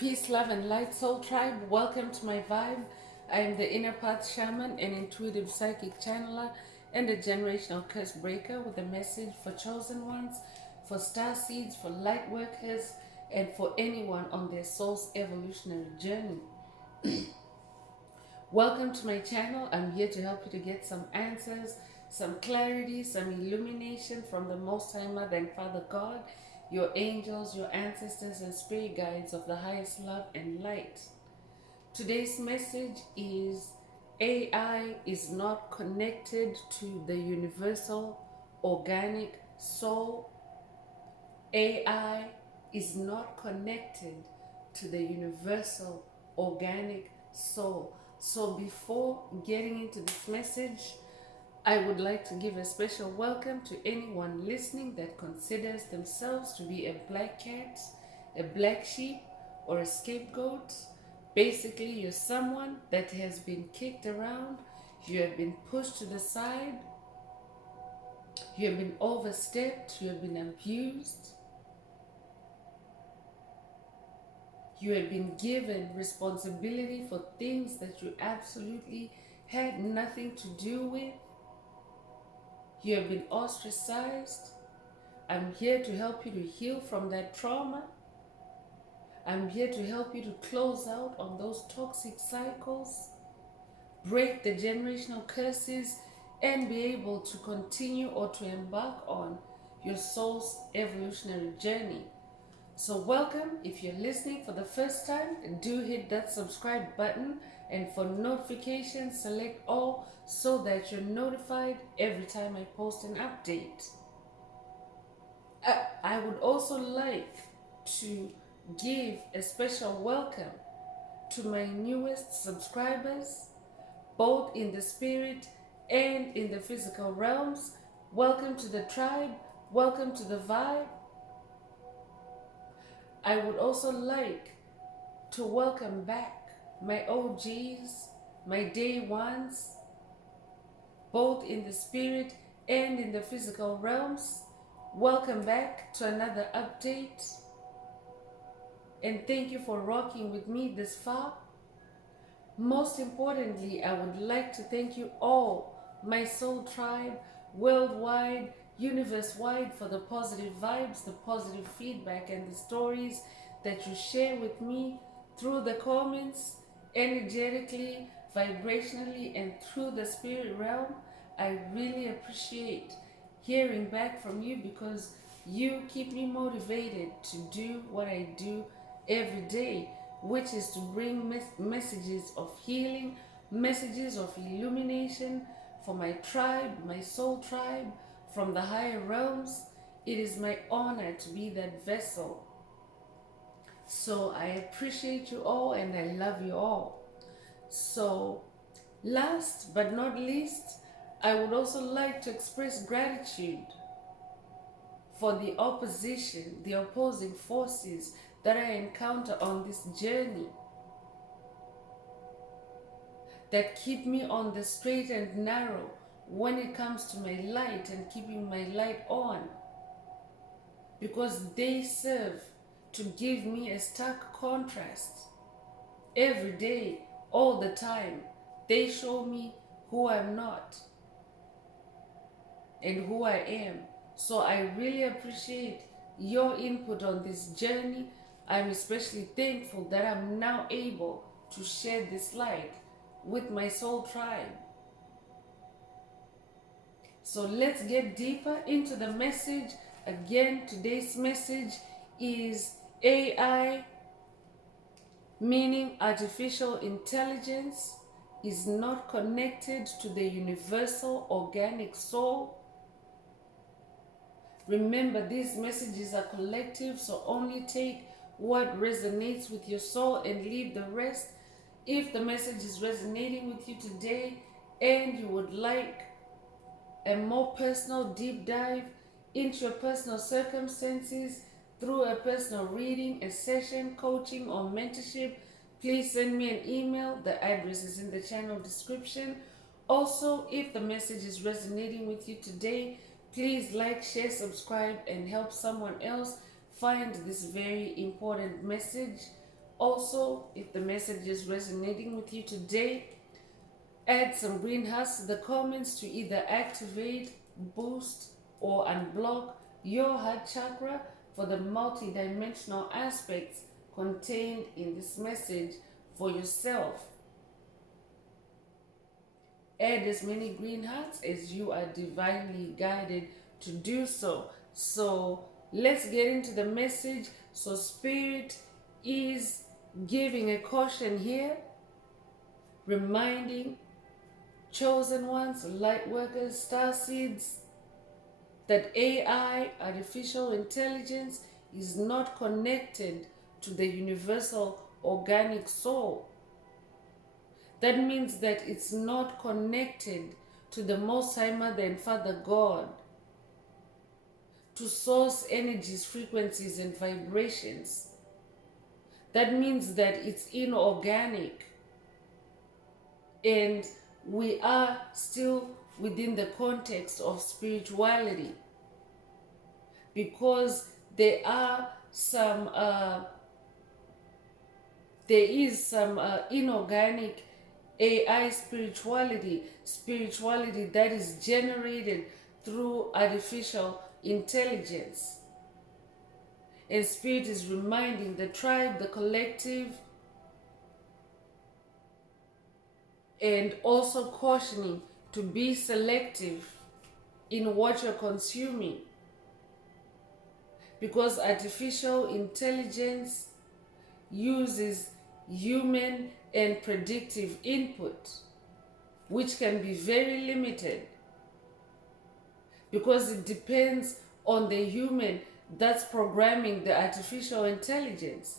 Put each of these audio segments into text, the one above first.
Peace, love, and light, soul tribe. Welcome to my vibe. I am the inner path shaman, an intuitive psychic channeler, and a generational curse breaker with a message for chosen ones, for star seeds, for light workers, and for anyone on their soul's evolutionary journey. Welcome to my channel. I'm here to help you to get some answers, some clarity, some illumination from the Most High Mother and Father God, your angels, your ancestors, and spirit guides of the highest love and light. Today's message is AI is not connected to the universal organic soul. AI is not connected to the universal organic soul. So before getting into this message, I would like to give a special welcome to anyone listening that considers themselves to be a black cat, a black sheep, or a scapegoat. Basically, you're someone that has been kicked around, you have been pushed to the side, you have been overstepped, you have been abused, you have been given responsibility for things that you absolutely had nothing to do with. You have been ostracized. I'm here to help you to heal from that trauma. I'm here to help you to close out on those toxic cycles, break the generational curses, and be able to continue or to embark on your soul's evolutionary journey. So welcome. If you're listening for the first time, do hit that subscribe button, and for notifications, select all so that you're notified every time I post an update. I would also like to give a special welcome to my newest subscribers, both in the spirit and in the physical realms. Welcome to the tribe. Welcome to the vibe. I would also like to welcome back my OGs, my day ones, both in the spirit and in the physical realms. Welcome back to another update, and thank you for rocking with me this far. Most importantly, I would like to thank you all, my soul tribe, worldwide, universe-wide, for the positive vibes, the positive feedback, and the stories that you share with me through the comments, energetically, vibrationally, and through the spirit realm. I really appreciate hearing back from you because you keep me motivated to do what I do every day, which is to bring messages of healing, messages of illumination for my tribe, my soul tribe, from the higher realms. It is my honor to be that vessel. So I appreciate you all and I love you all. So last but not least, I would also like to express gratitude for the opposition, the opposing forces that I encounter on this journey, that keep me on the straight and narrow when it comes to my light and keeping my light on, because they serve to give me a stark contrast every day, all the time. They show me who I'm not and who I am. So I really appreciate your input on this journey. I'm especially thankful that I'm now able to share this light with my soul tribe. So let's get deeper into the message. Again, today's message is AI, meaning artificial intelligence, is not connected to the universal organic soul. Remember, these messages are collective, so only take what resonates with your soul and leave the rest. If the message is resonating with you today and you would like a more personal deep dive into your personal circumstances through a personal reading, a session, coaching, or mentorship, please send me an email. The address is in the channel description. Also, if the message is resonating with you today, please like, share, subscribe, and help someone else find this very important message. Also, if the message is resonating with you today, add some green hearts to the comments to either activate, boost, or unblock your heart chakra for the multidimensional aspects contained in this message for yourself. Add as many green hearts as you are divinely guided to do so. So let's get into the message. So Spirit is giving a caution here, reminding chosen ones, light workers, star seeds, that AI, artificial intelligence, is not connected to the universal organic soul. That means that it's not connected to the Most High Mother and Father God, to source energies, frequencies, and vibrations. That means that it's inorganic, and we are still within the context of spirituality, because there is some inorganic AI spirituality that is generated through artificial intelligence. And Spirit is reminding the tribe, the collective, and also cautioning to be selective in what you're consuming, because artificial intelligence uses human and predictive input, which can be very limited, because it depends on the human that's programming the artificial intelligence.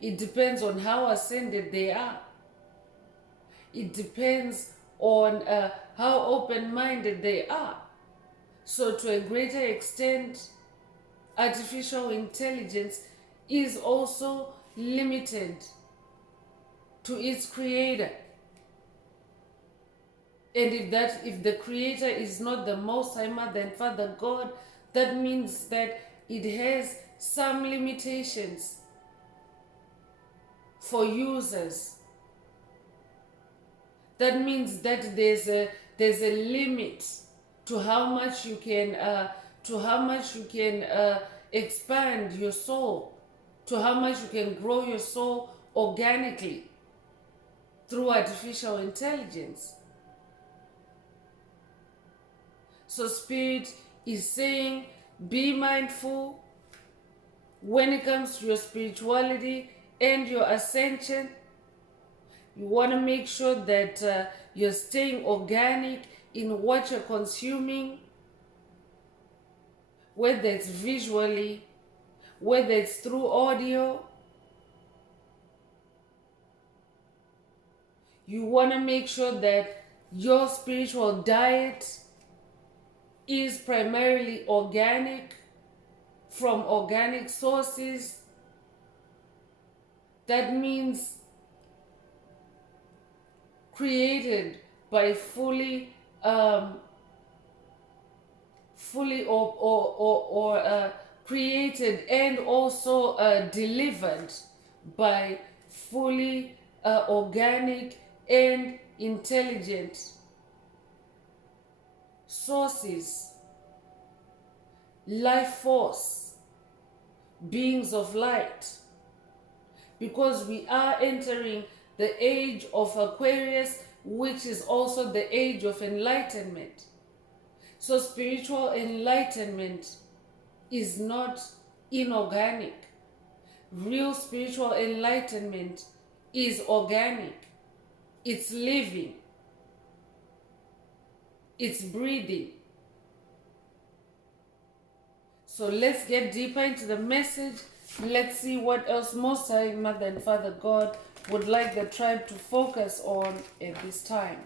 It depends on how ascended they are. It depends on how open-minded they are. So to a greater extent, artificial intelligence is also limited to its creator. And if the creator is not the Most High Mother and Father God, that means that it has some limitations for users. That means that there's a limit to how much you can expand your soul, to how much you can grow your soul organically through artificial intelligence. So Spirit is saying, be mindful when it comes to your spirituality and your ascension. You want to make sure that you're staying organic in what you're consuming, whether it's visually, whether it's through audio. You want to make sure that your spiritual diet is primarily organic, from organic sources. That means created by fully created and also delivered by fully organic and intelligent sources, life force, beings of light, because we are entering the age of Aquarius, which is also the age of enlightenment. So spiritual enlightenment is not inorganic. Real spiritual enlightenment is organic. It's living. It's breathing. So let's get deeper into the message. Let's see what else Most High Mother and Father God would like the tribe to focus on at this time.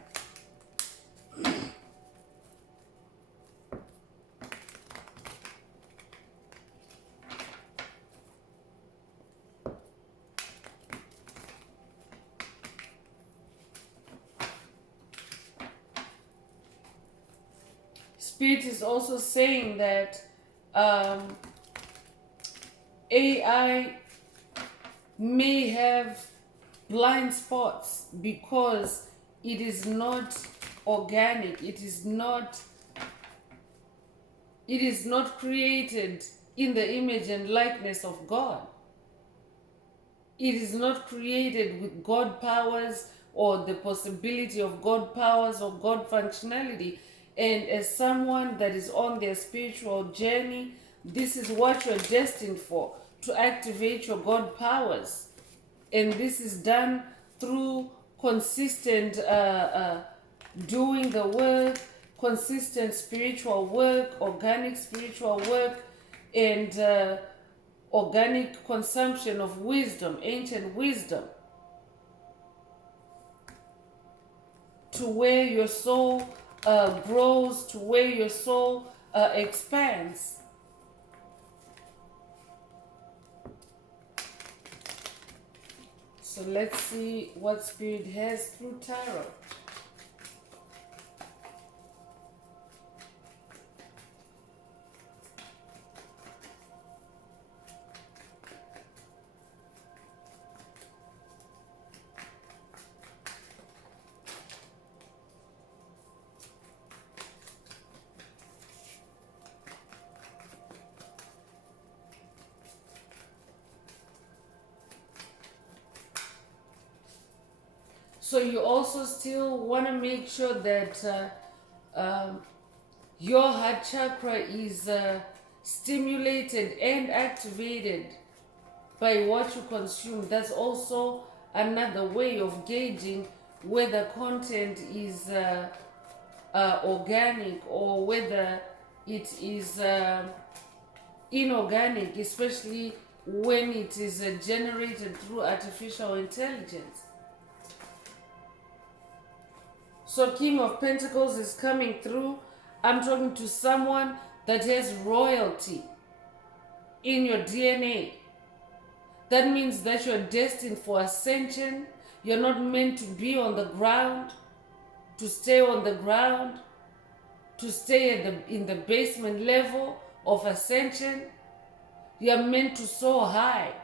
Spirit is also saying that AI may have blind spots because it is not organic. It is not created in the image and likeness of God. It is not created with God powers or the possibility of God powers or God functionality. And as someone that is on their spiritual journey, this is what you're destined for, to activate your God powers. And this is done through consistent doing the work, consistent spiritual work, organic spiritual work, and organic consumption of wisdom, ancient wisdom, to where your soul grows, to where your soul expands. So let's see what Spirit has through tarot. So you also still want to make sure that your heart chakra is stimulated and activated by what you consume. That's also another way of gauging whether content is organic or whether it is inorganic, especially when it is generated through artificial intelligence. So King of Pentacles is coming through. I'm talking to someone that has royalty in your DNA. That means that you're destined for ascension. You're not meant to be on the ground, to stay on the ground, to stay in the basement level of ascension. You're meant to soar high.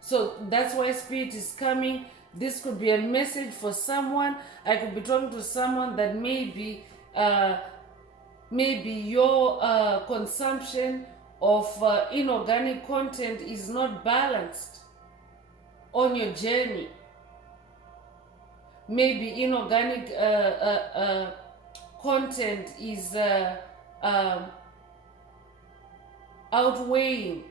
So that's why Spirit is coming. This could be a message for someone. I could be talking to someone that maybe your consumption of inorganic content is not balanced on your journey. Maybe inorganic content is outweighing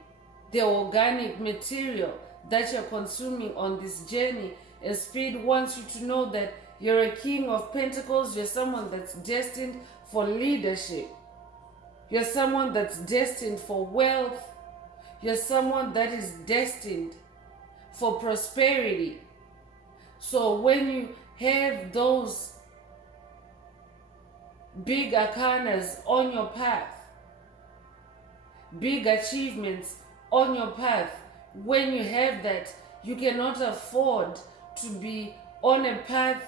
the organic material that you're consuming on this journey. And Spirit wants you to know that you're a King of Pentacles. You're someone that's destined for leadership. You're someone that's destined for wealth. You're someone that is destined for prosperity. So when you have those big arcanas on your path, big achievements on your path, when you have that, you cannot afford to be on a path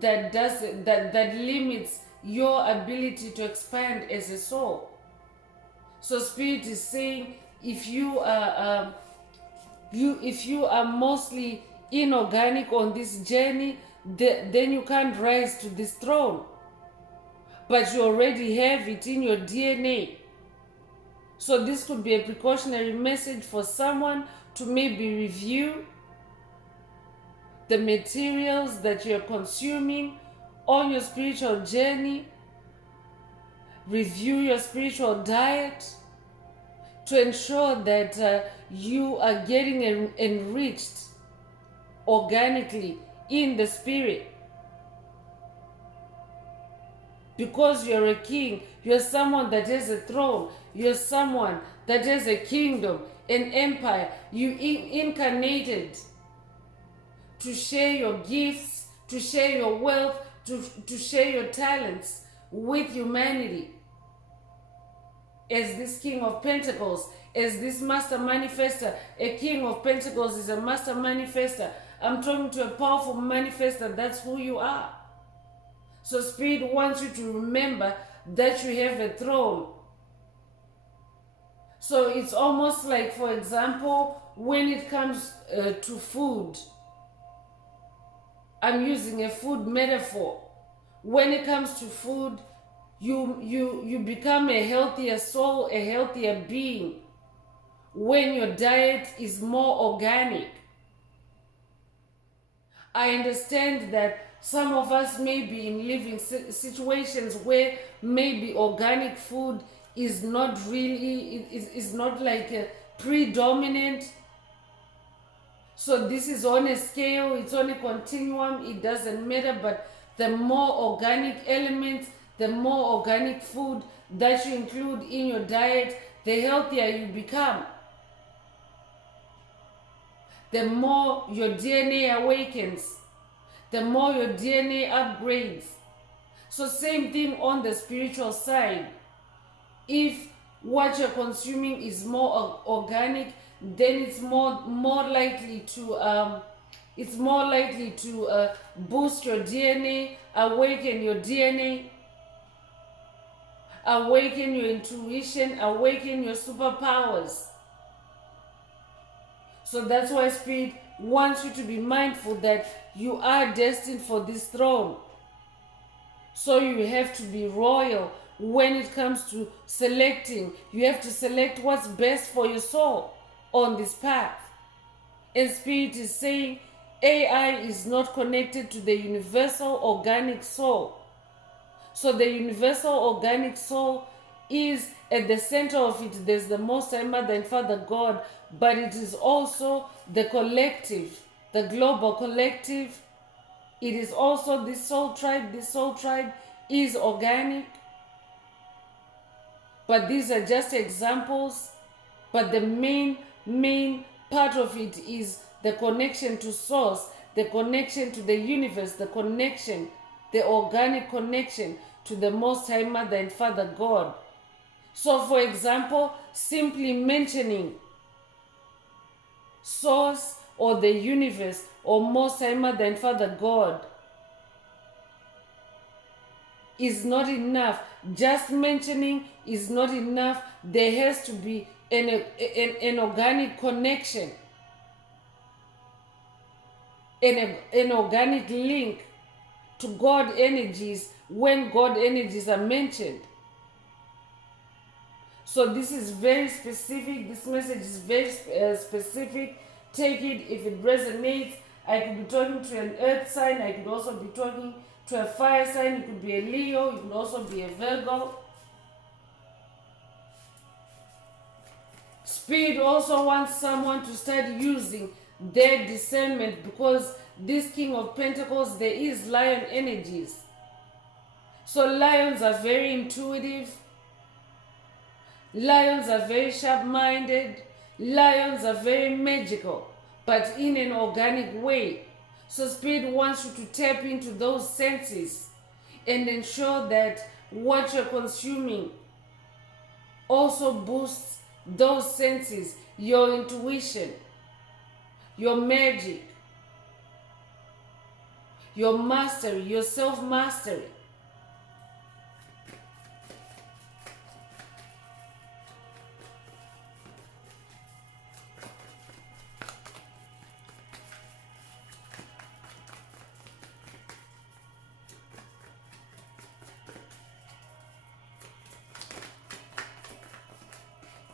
that limits your ability to expand as a soul. So Spirit is saying, if you are mostly inorganic on this journey, then you can't rise to this throne. But you already have it in your DNA. So this could be a precautionary message for someone to maybe review the materials that you're consuming on your spiritual journey. Review your spiritual diet to ensure that you are getting enriched organically in the spirit. Because you're a king, you're someone that has a throne, you're someone that has a kingdom, an empire. You incarnated to share your gifts, to share your wealth, to share your talents with humanity. As this King of Pentacles, as this Master Manifester, a King of Pentacles is a Master Manifester. I'm talking to a powerful manifester. That's who you are. So Spirit wants you to remember that you have a throne. So it's almost like, for example, when it comes to food, I'm using a food metaphor. When it comes to food, you become a healthier soul, a healthier being when your diet is more organic. I understand that some of us may be in living situations where maybe organic food is not really is not like a predominant. So this is on a scale, it's on a continuum, it doesn't matter, but the more organic elements, the more organic food that you include in your diet, the healthier you become. The more your DNA awakens, the more your DNA upgrades. So same thing on the spiritual side. If what you're consuming is more organic, then it's more likely to boost your DNA, awaken your DNA, awaken your intuition, awaken your superpowers. So that's why Spirit wants you to be mindful that you are destined for this throne. So you have to be royal when it comes to selecting. You have to select what's best for your soul on this path. And Spirit is saying AI is not connected to the universal organic soul. So the universal organic soul is at the center of it. There's the Most High Mother and Father God, but it is also the collective, the global collective. It is also this soul tribe. This soul tribe is organic. But these are just examples. But the main part of it is the connection to source, the connection to the universe, the connection, the organic connection to the Most High Mother and Father God. So for example, simply mentioning source or the universe or Most High Mother and Father God is not enough. Just mentioning is not enough. There has to be an organic connection, an organic link to God energies when God energies are mentioned. So this is very specific. This message is very specific. Take it if it resonates. I could be talking to an earth sign. I could also be talking to a fire sign. It could be a Leo. It could also be a Virgo. Spirit also wants someone to start using their discernment, because this King of Pentacles, there is lion energies. So lions are very intuitive. Lions are very sharp-minded. Lions are very magical, but in an organic way. So Spirit wants you to tap into those senses and ensure that what you're consuming also boosts those senses, your intuition, your magic, your mastery, your self-mastery.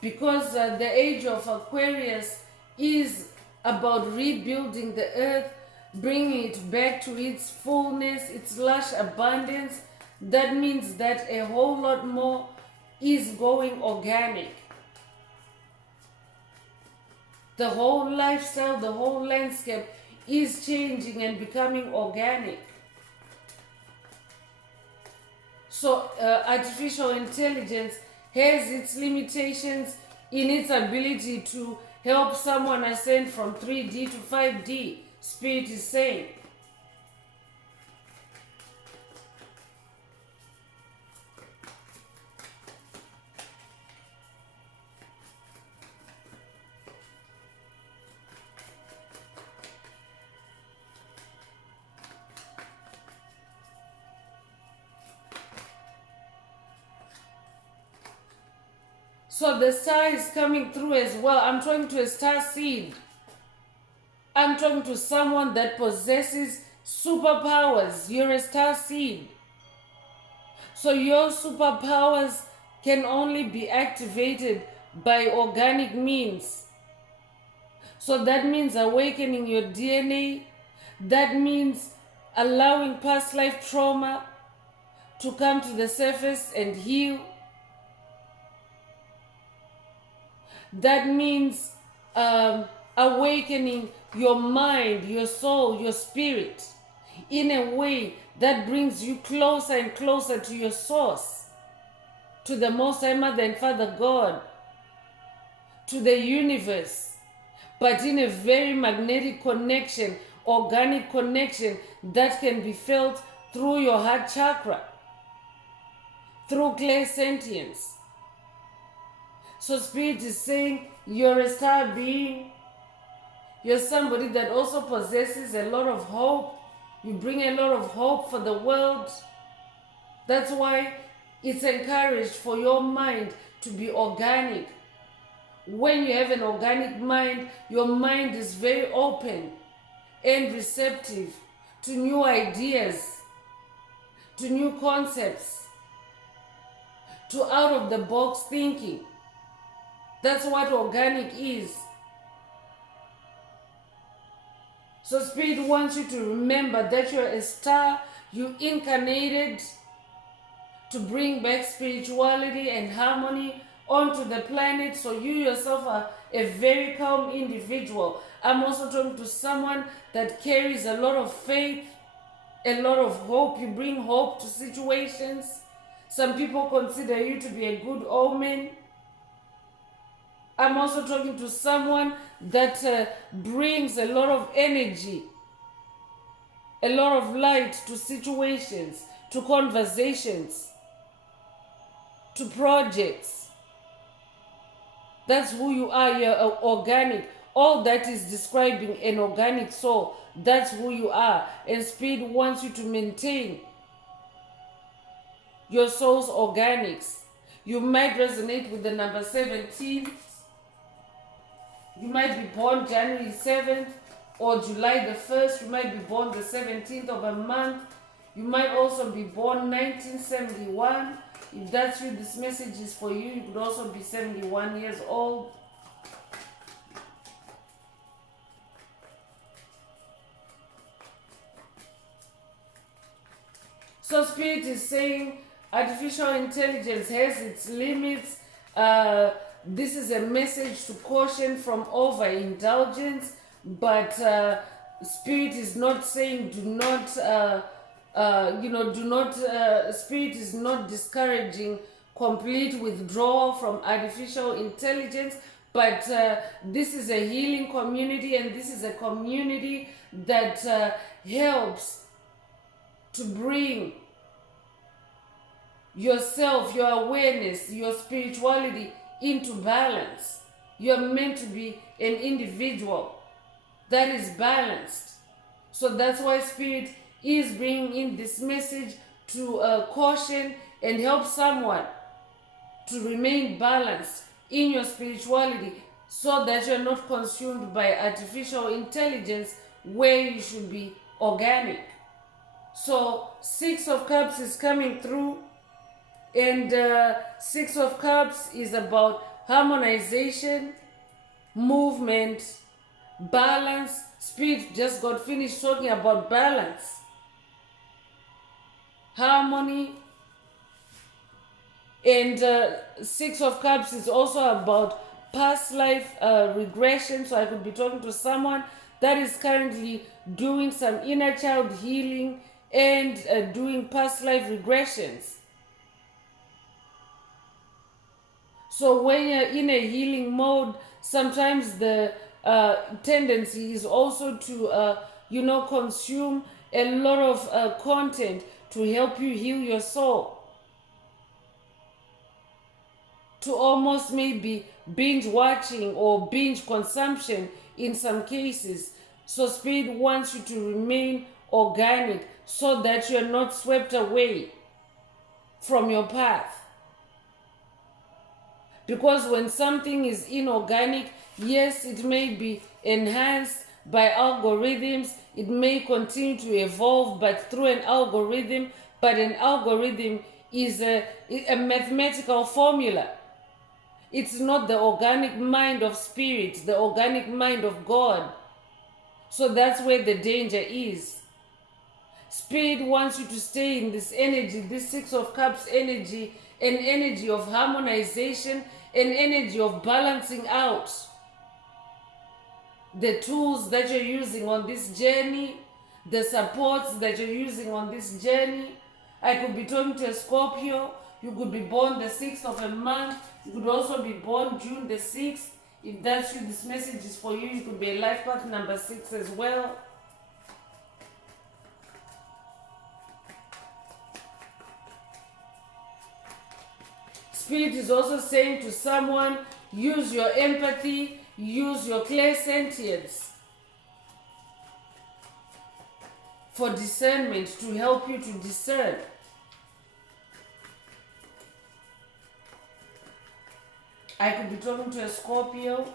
Because the age of Aquarius is about rebuilding the earth, bringing it back to its fullness, its lush abundance. That means that a whole lot more is going organic. The whole lifestyle, the whole landscape is changing and becoming organic. So artificial intelligence has its limitations in its ability to help someone ascend from 3D to 5D. Spirit is saying. So the star is coming through as well. I'm talking to a star seed. I'm talking to someone that possesses superpowers. You're a star seed. So your superpowers can only be activated by organic means. So that means awakening your DNA. That means allowing past life trauma to come to the surface and heal. That means awakening your mind, your soul, your spirit in a way that brings you closer and closer to your source, to the Most High Mother and Father God, to the universe, but in a very magnetic connection, organic connection that can be felt through your heart chakra, through clairsentience. So Spirit is saying you're a star being. You're somebody that also possesses a lot of hope. You bring a lot of hope for the world. That's why it's encouraged for your mind to be organic. When you have an organic mind, your mind is very open and receptive to new ideas, to new concepts, to out-of-the-box thinking. That's what organic is. So Spirit wants you to remember that you're a star. You incarnated to bring back spirituality and harmony onto the planet. So you yourself are a very calm individual. I'm also talking to someone that carries a lot of faith, a lot of hope. You bring hope to situations. Some people consider you to be a good omen. I'm also talking to someone that brings a lot of energy, a lot of light to situations, to conversations, to projects. That's who you are. You're organic. All that is describing an organic soul. That's who you are. And Spirit wants you to maintain your soul's organics. You might resonate with the number 17. You might be born January 7th or July the 1st. You might be born the 17th of a month. You might also be born 1971. If that's you, this message is for you. You could also be 71 years old. So Spirit is saying artificial intelligence has its limits. This is a message to caution from overindulgence, but Spirit is not saying do not, Spirit is not discouraging complete withdrawal from artificial intelligence, but this is a healing community, and this is a community that helps to bring yourself, your awareness, your spirituality into balance. You're meant to be an individual that is balanced. So that's why Spirit is bringing in this message to caution and help someone to remain balanced in your spirituality so that you're not consumed by artificial intelligence where you should be organic. So 6 of Cups is coming through, and 6 of Cups is about harmonization, movement, balance. Spirit just got finished talking about balance, harmony, and 6 of Cups is also about past life regression. So I could be talking to someone that is currently doing some inner child healing and doing past life regressions. So when you're in a healing mode, sometimes the tendency is also to, consume a lot of content to help you heal your soul. To almost maybe binge watching or binge consumption in some cases. So Spirit wants you to remain organic so that you're not swept away from your path. Because when something is inorganic, yes, it may be enhanced by algorithms, it may continue to evolve, but through an algorithm. But an algorithm is a mathematical formula. It's not the organic mind of spirit, the organic mind of God. So that's where the danger is. Spirit wants you to stay in this energy, this Six of Cups energy, an energy of harmonization, an energy of balancing out the tools that you're using on this journey, the supports that you're using on this journey. I could be talking to a Scorpio. You could be born the 6th of a month. You could also be born June the 6th. If that's you, this message is for you. You could be a life path number 6 as well. Spirit is also saying to someone, use your empathy, use your clairsentience for discernment, to help you to discern. I could be talking to a Scorpio.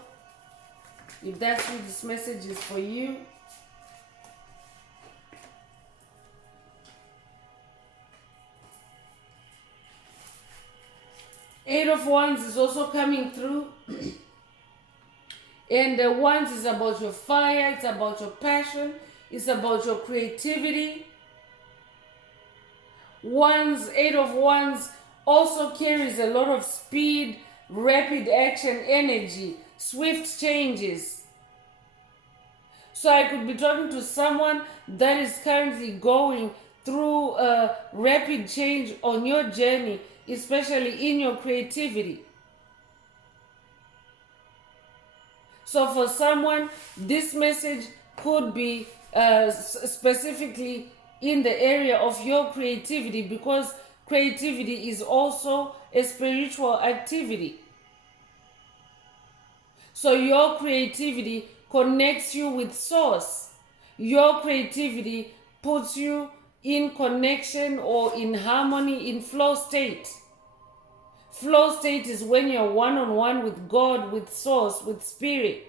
If that's you, this message is for you. Eight of Wands is also coming through. And Wands is about your fire, it's about your passion, it's about your creativity. Wands, Eight of Wands also carries a lot of speed, rapid action energy, swift changes. So I could be talking to someone that is currently going through a rapid change on your journey, especially in your creativity. So for someone, this message could be specifically in the area of your creativity, because creativity is also a spiritual activity. So your creativity connects you with source. Your creativity puts you in connection or in harmony, in flow state. Flow state is when you're one-on-one with God, with source, with spirit.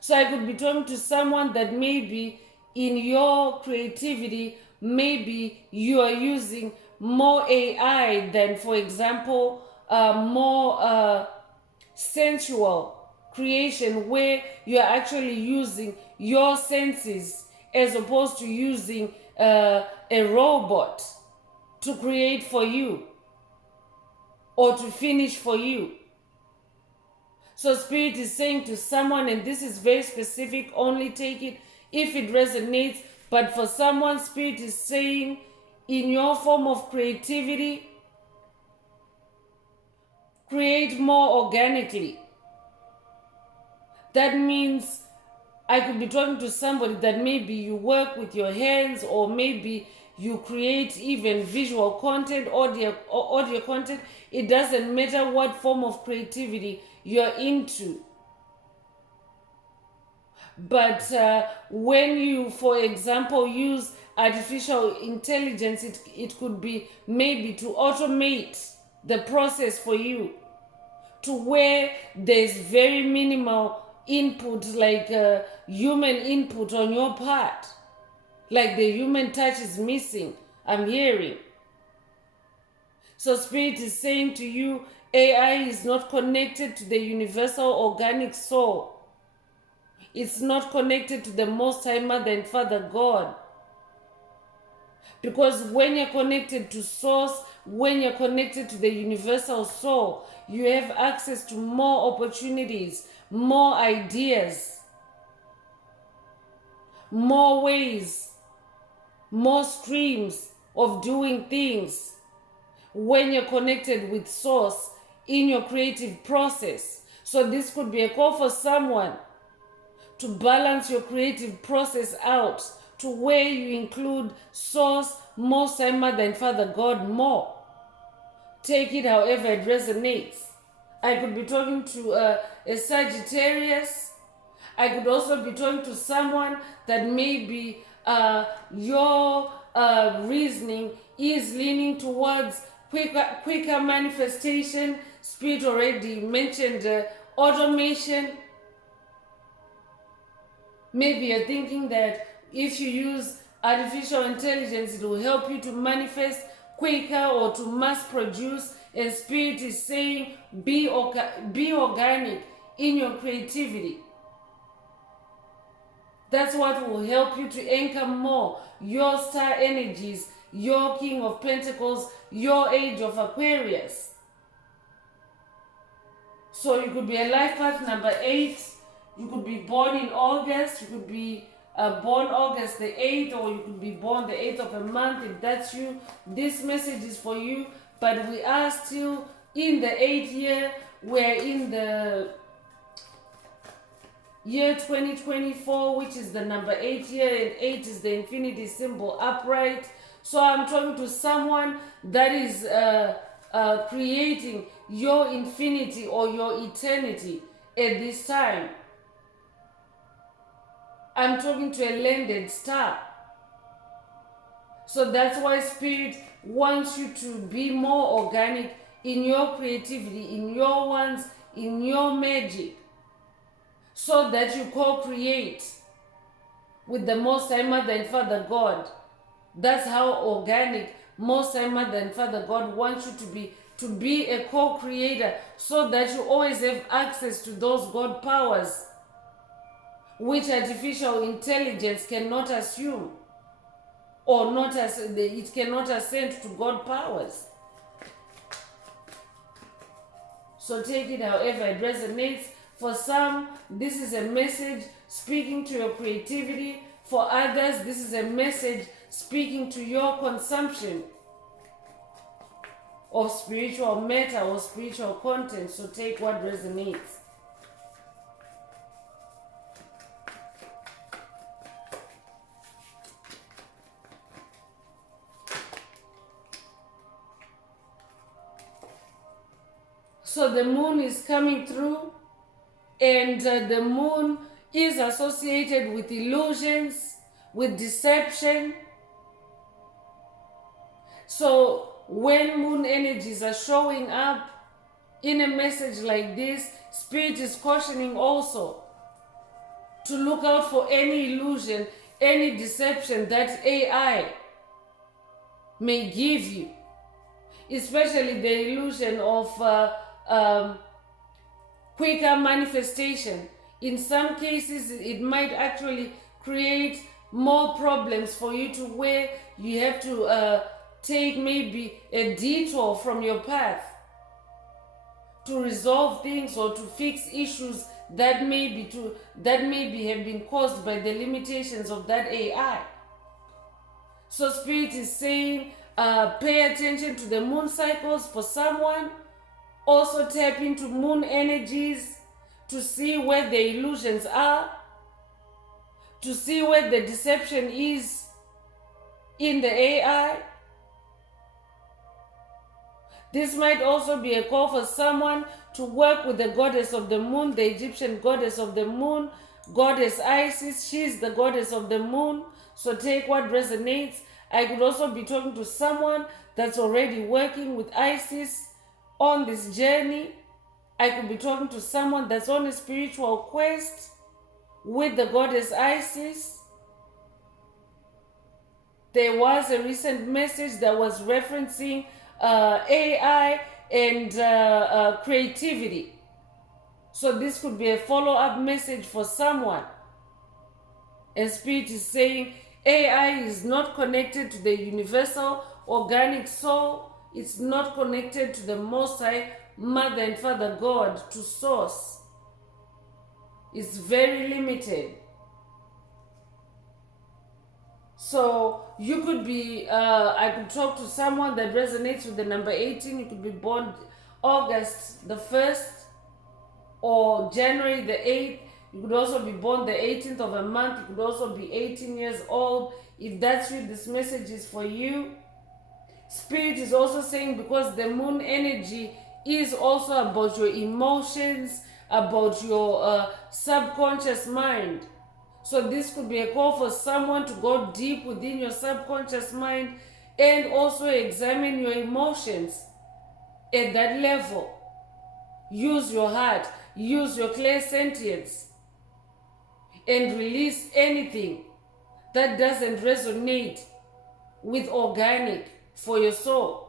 So I could be talking to someone that maybe in your creativity, maybe you are using more AI than, for example, more sensual creation, where you're actually using your senses as opposed to using a robot to create for you or to finish for you. So Spirit is saying to someone, and this is very specific, only take it if it resonates, but for someone, Spirit is saying, in your form of creativity, create more organically. That means I could be talking to somebody that maybe you work with your hands, or maybe you create even visual content, audio content. It doesn't matter what form of creativity you're into. But when you, for example, use artificial intelligence, it could be maybe to automate the process for you, to where there's very minimal input, like human input on your part. Like the human touch is missing, I'm hearing. So Spirit is saying to you, AI is not connected to the universal organic soul. It's not connected to the Most High Mother and Father God. Because when you're connected to Source, when you're connected to the universal soul, you have access to more opportunities, more ideas, more ways, more streams of doing things. When you're connected with Source in your creative process. So this could be a call for someone to balance your creative process out to where you include Source, Most High Mother and Father God more. Take it however it resonates. I could be talking to a Sagittarius. I could also be talking to someone that maybe your reasoning is leaning towards quicker manifestation. Spirit already mentioned automation. Maybe you're thinking that if you use artificial intelligence, it will help you to manifest quicker or to mass produce. And Spirit is saying, be organic in your creativity. That's what will help you to anchor more your star energies, your King of Pentacles, your Age of Aquarius. So you could be a life path number 8. You could be born in August. You could be born August the 8th, or you could be born the 8th of a month. If that's you, this message is for you. But we are still in the 8th year. We're in the year 2024, which is the number 8 year, and 8 is the infinity symbol upright. So I'm talking to someone that is creating your infinity or your eternity at this time. I'm talking to a landed star. So that's why Spirit wants you to be more organic in your creativity, in your wands, in your magic, so that you co-create with the Most High Mother and Father God. That's how organic Most High Mother and Father God wants you to be a co-creator, so that you always have access to those God powers which artificial intelligence cannot assume, or it cannot ascend to God powers. So take it however it resonates. For some, this is a message speaking to your creativity. For others, this is a message speaking to your consumption of spiritual matter or spiritual content. So take what resonates. So the moon is coming through, and the moon is associated with illusions, with deception. So when moon energies are showing up in a message like this, Spirit is cautioning also to look out for any illusion, any deception that AI may give you, especially the illusion of quicker manifestation. In some cases, it might actually create more problems for you, to where you have to take maybe a detour from your path to resolve things or to fix issues that maybe have been caused by the limitations of that AI. So Spirit is saying, pay attention to the moon cycles for someone. Also tap into moon energies to see where the illusions are, to see where the deception is in the AI. This might also be a call for someone to work with the goddess of the moon, the Egyptian goddess of the moon, goddess Isis. She's the goddess of the moon. So take what resonates. I could also be talking to someone that's already working with Isis on this journey. I could be talking to someone that's on a spiritual quest with the goddess Isis. There was a recent message that was referencing AI and creativity. So this could be a follow-up message for someone. And Spirit is saying AI is not connected to the universal organic soul. It's not connected to the Most High Mother and Father God, to source. It's very limited. So you could be, I could talk to someone that resonates with the number 18. You could be born August the 1st or January the 8th. You could also be born the 18th of a month. You could also be 18 years old. If that's you, this message is for you. Spirit is also saying, because the moon energy is also about your emotions, about your subconscious mind. So this could be a call for someone to go deep within your subconscious mind and also examine your emotions at that level. Use your heart, use your clairsentience, and release anything that doesn't resonate with organic for your soul.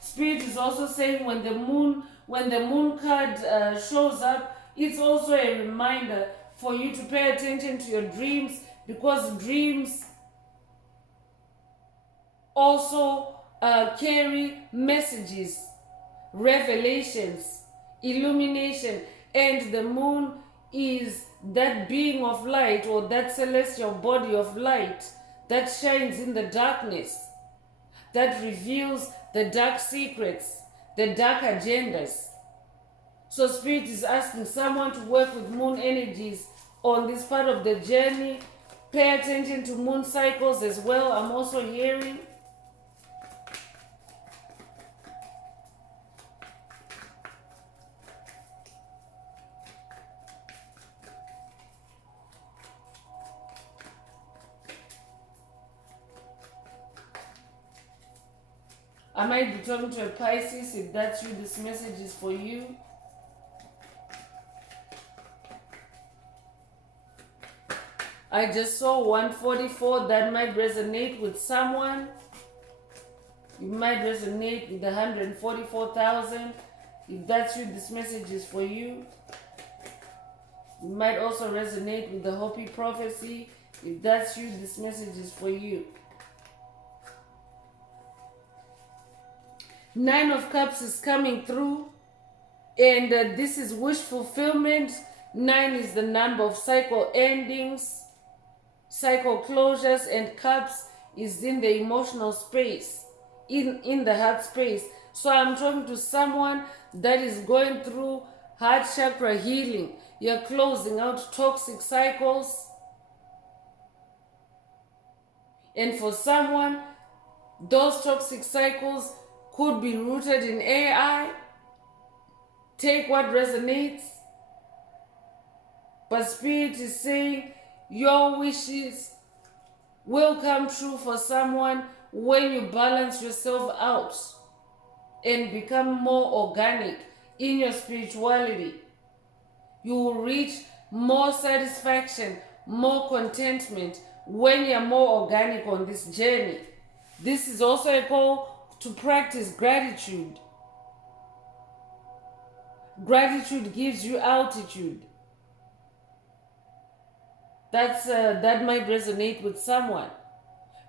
Spirit is also saying when the moon card shows up, it's also a reminder for you to pay attention to your dreams, because dreams also carry messages, revelations, illumination, and the moon is that being of light, or that celestial body of light that shines in the darkness, that reveals the dark secrets, the dark agendas. So Spirit is asking someone to work with moon energies on this part of the journey. Pay attention to moon cycles as well. I'm also hearing. I might be talking to a Pisces. If that's you, this message is for you. I just saw 144. That might resonate with someone. You might resonate with the 144,000. If that's you, this message is for you. You might also resonate with the Hopi prophecy. If that's you, this message is for you. 9 of Cups is coming through, and this is wish fulfillment. 9 is the number of cycle endings, cycle closures, and Cups is in the emotional space, in the heart space. So I'm talking to someone that is going through heart chakra healing. You're closing out toxic cycles. And for someone, those toxic cycles could be rooted in AI. Take what resonates. But Spirit is saying your wishes will come true for someone when you balance yourself out and become more organic in your spirituality. You will reach more satisfaction, more contentment when you're more organic on this journey. This is also a call to practice gratitude. Gratitude gives you altitude. That might resonate with someone.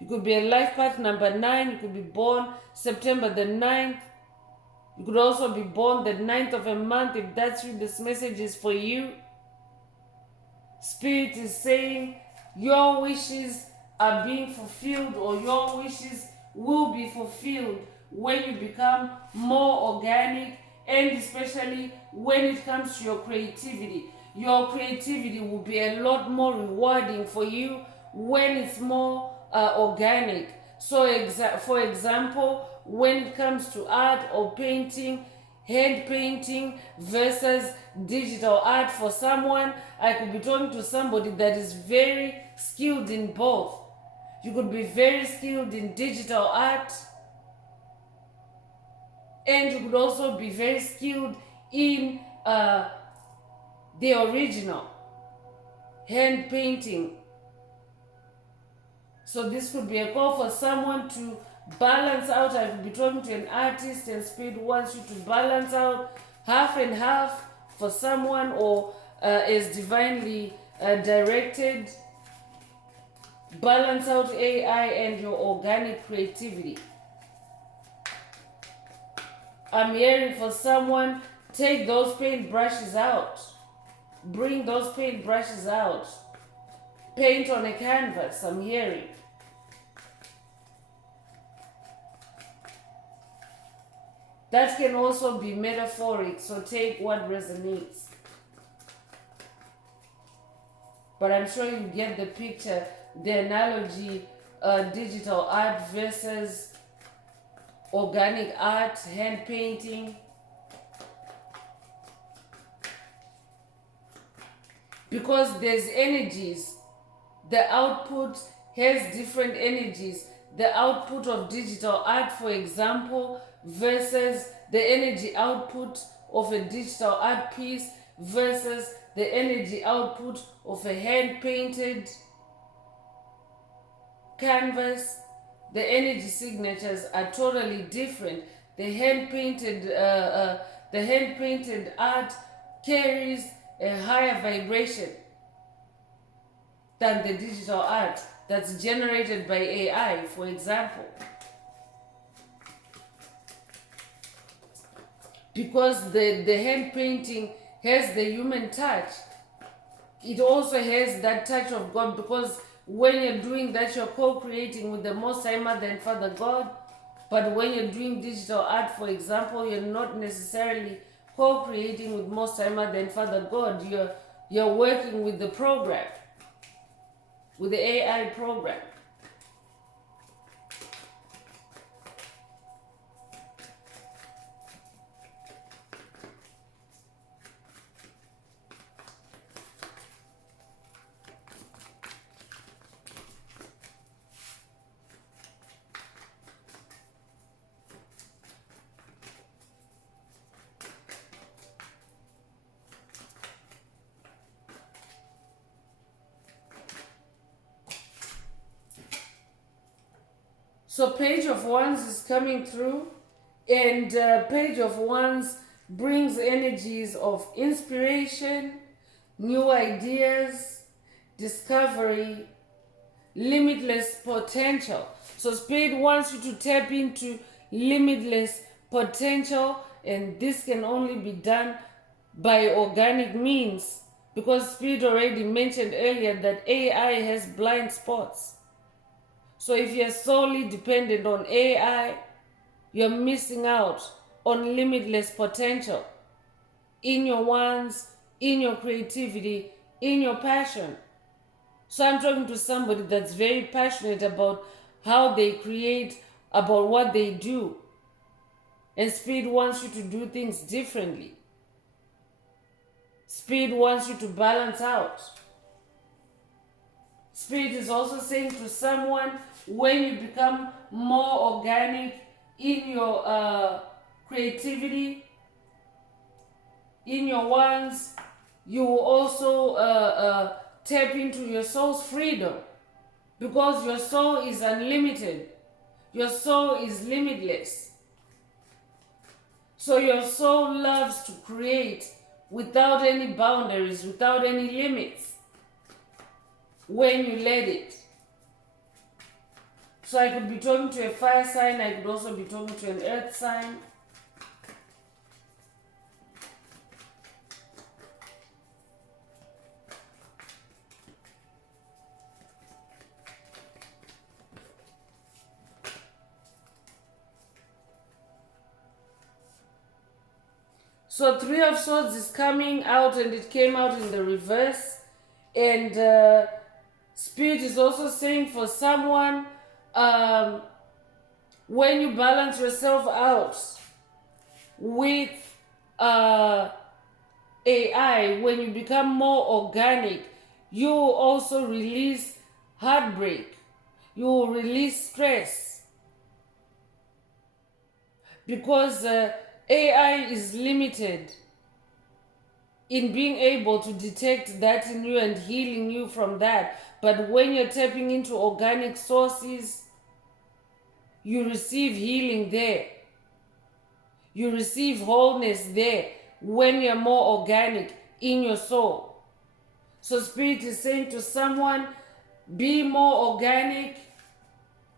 You could be a life path number 9. You could be born September the 9th. You could also be born the 9th of a month. If that's you, this message is for you. Spirit is saying your wishes are being fulfilled, or your wishes will be fulfilled when you become more organic, and especially when it comes to your creativity. Your creativity will be a lot more rewarding for you when it's more organic. So for example, when it comes to art or painting, hand painting versus digital art, for someone, I could be talking to somebody that is very skilled in both. You could be very skilled in digital art, and you could also be very skilled in the original hand painting. So this could be a call for someone to balance out. I could be talking to an artist, and Spirit wants you to balance out half and half for someone, or as divinely directed. Balance out AI and your organic creativity. I'm hearing for someone, take those paint brushes out. Bring those paint brushes out. Paint on a canvas, I'm hearing. That can also be metaphoric, so take what resonates. But I'm sure you get the picture, the analogy, digital art versus organic art, hand painting. Because there's energies the output has different energies. The output of digital art, for example, versus the energy output of a digital art piece versus the energy output of a hand painted canvas. The energy signatures are totally different. The hand painted art carries a higher vibration than the digital art that's generated by AI, for example. Because the hand painting has the human touch, it also has that touch of God, because when you're doing that, you're co-creating with the Most High Mother and Father God. But when you're doing digital art, for example, you're not necessarily co-creating with Most High Mother and Father God. You're working with the program, with the AI program. So Page of Wands is coming through, and Page of Wands brings energies of inspiration, new ideas, discovery, limitless potential. So Spade wants you to tap into limitless potential, and this can only be done by organic means, because Spade already mentioned earlier that AI has blind spots. So if you're solely dependent on AI, you're missing out on limitless potential in your wands, in your creativity, in your passion. So I'm talking to somebody that's very passionate about how they create, about what they do. And Spirit wants you to do things differently. Spirit wants you to balance out. Spirit is also saying to someone, when you become more organic in your creativity, in your wands, you will also tap into your soul's freedom, because your soul is unlimited. Your soul is limitless. So your soul loves to create without any boundaries, without any limits, when you let it. So I could be talking to a fire sign, I could also be talking to an earth sign. So Three of Swords is coming out, and it came out in the reverse. And Spirit is also saying for someone, when you balance yourself out with AI, when you become more organic, you will also release heartbreak. You will release stress. Because AI is limited in being able to detect that in you and healing you from that. But when you're tapping into organic sources, you receive healing there. You receive wholeness there when you're more organic in your soul. So Spirit is saying to someone, be more organic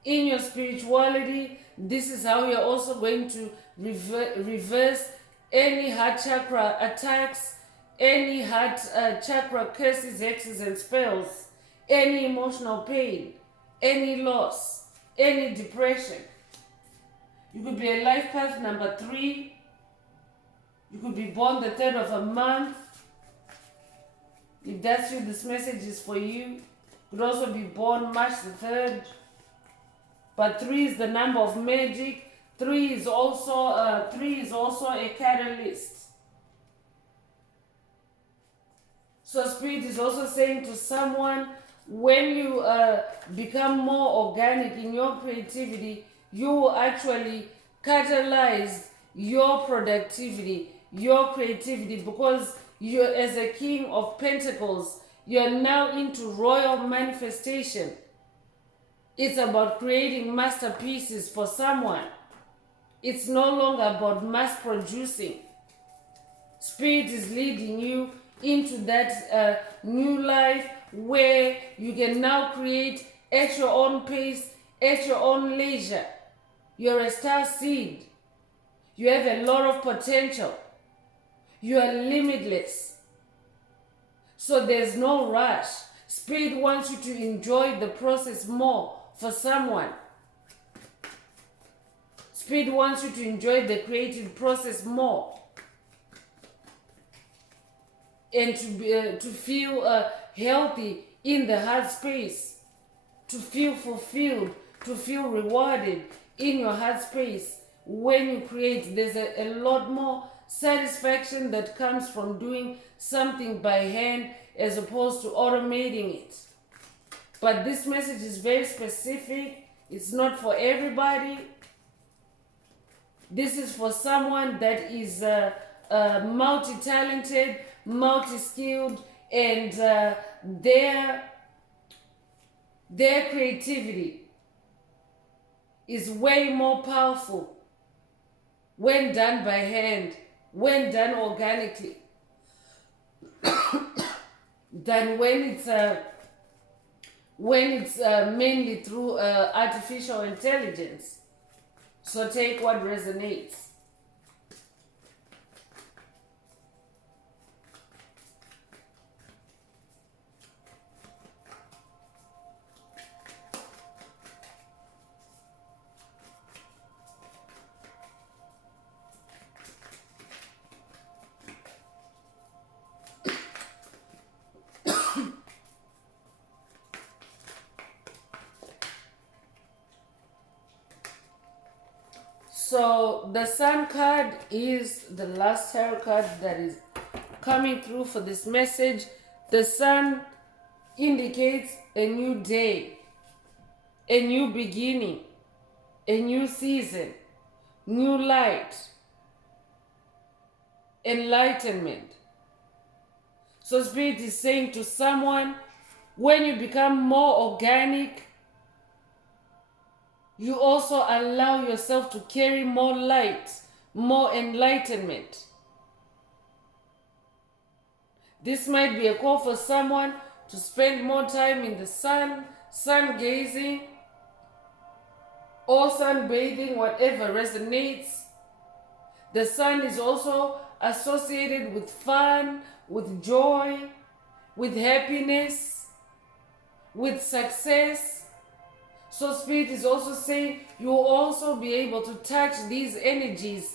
in your spirituality. This is how you're also going to reverse any heart chakra attacks, any heart chakra curses, hexes, and spells, any emotional pain, any loss, any depression. You could be a life path number 3. You could be born the 3rd of a month. If that's you, this message is for you. You could also be born March the 3rd. But 3 is the number of magic. 3 is also a catalyst. So Spirit is also saying to someone, when you become more organic in your creativity, you will actually catalyze your productivity, your creativity, because you're, as a king of pentacles, you're now into royal manifestation. It's about creating masterpieces for someone. It's no longer about mass producing. Spirit is leading you into that new life where you can now create at your own pace, at your own leisure. You're a star seed. You have a lot of potential. You are limitless. So there's no rush. Spirit wants you to enjoy the process more for someone. Spirit wants you to enjoy the creative process more. And to feel healthy in the heart space, to feel fulfilled, to feel rewarded in your heart space. When you create, there's a lot more satisfaction that comes from doing something by hand as opposed to automating it. But this message is very specific. It's not for everybody. This is for someone that is multi-talented, multi-skilled, and their creativity is way more powerful when done by hand, when done organically, than when it's mainly through artificial intelligence. So take what resonates. So the Sun card is the last tarot card that is coming through for this message. The Sun indicates a new day, a new beginning, a new season, new light, enlightenment. So Spirit is saying to someone, when you become more organic, you also allow yourself to carry more light, more enlightenment. This might be a call for someone to spend more time in the sun, sun gazing, or sunbathing, whatever resonates. The sun is also associated with fun, with joy, with happiness, with success. So Spirit is also saying you will also be able to touch these energies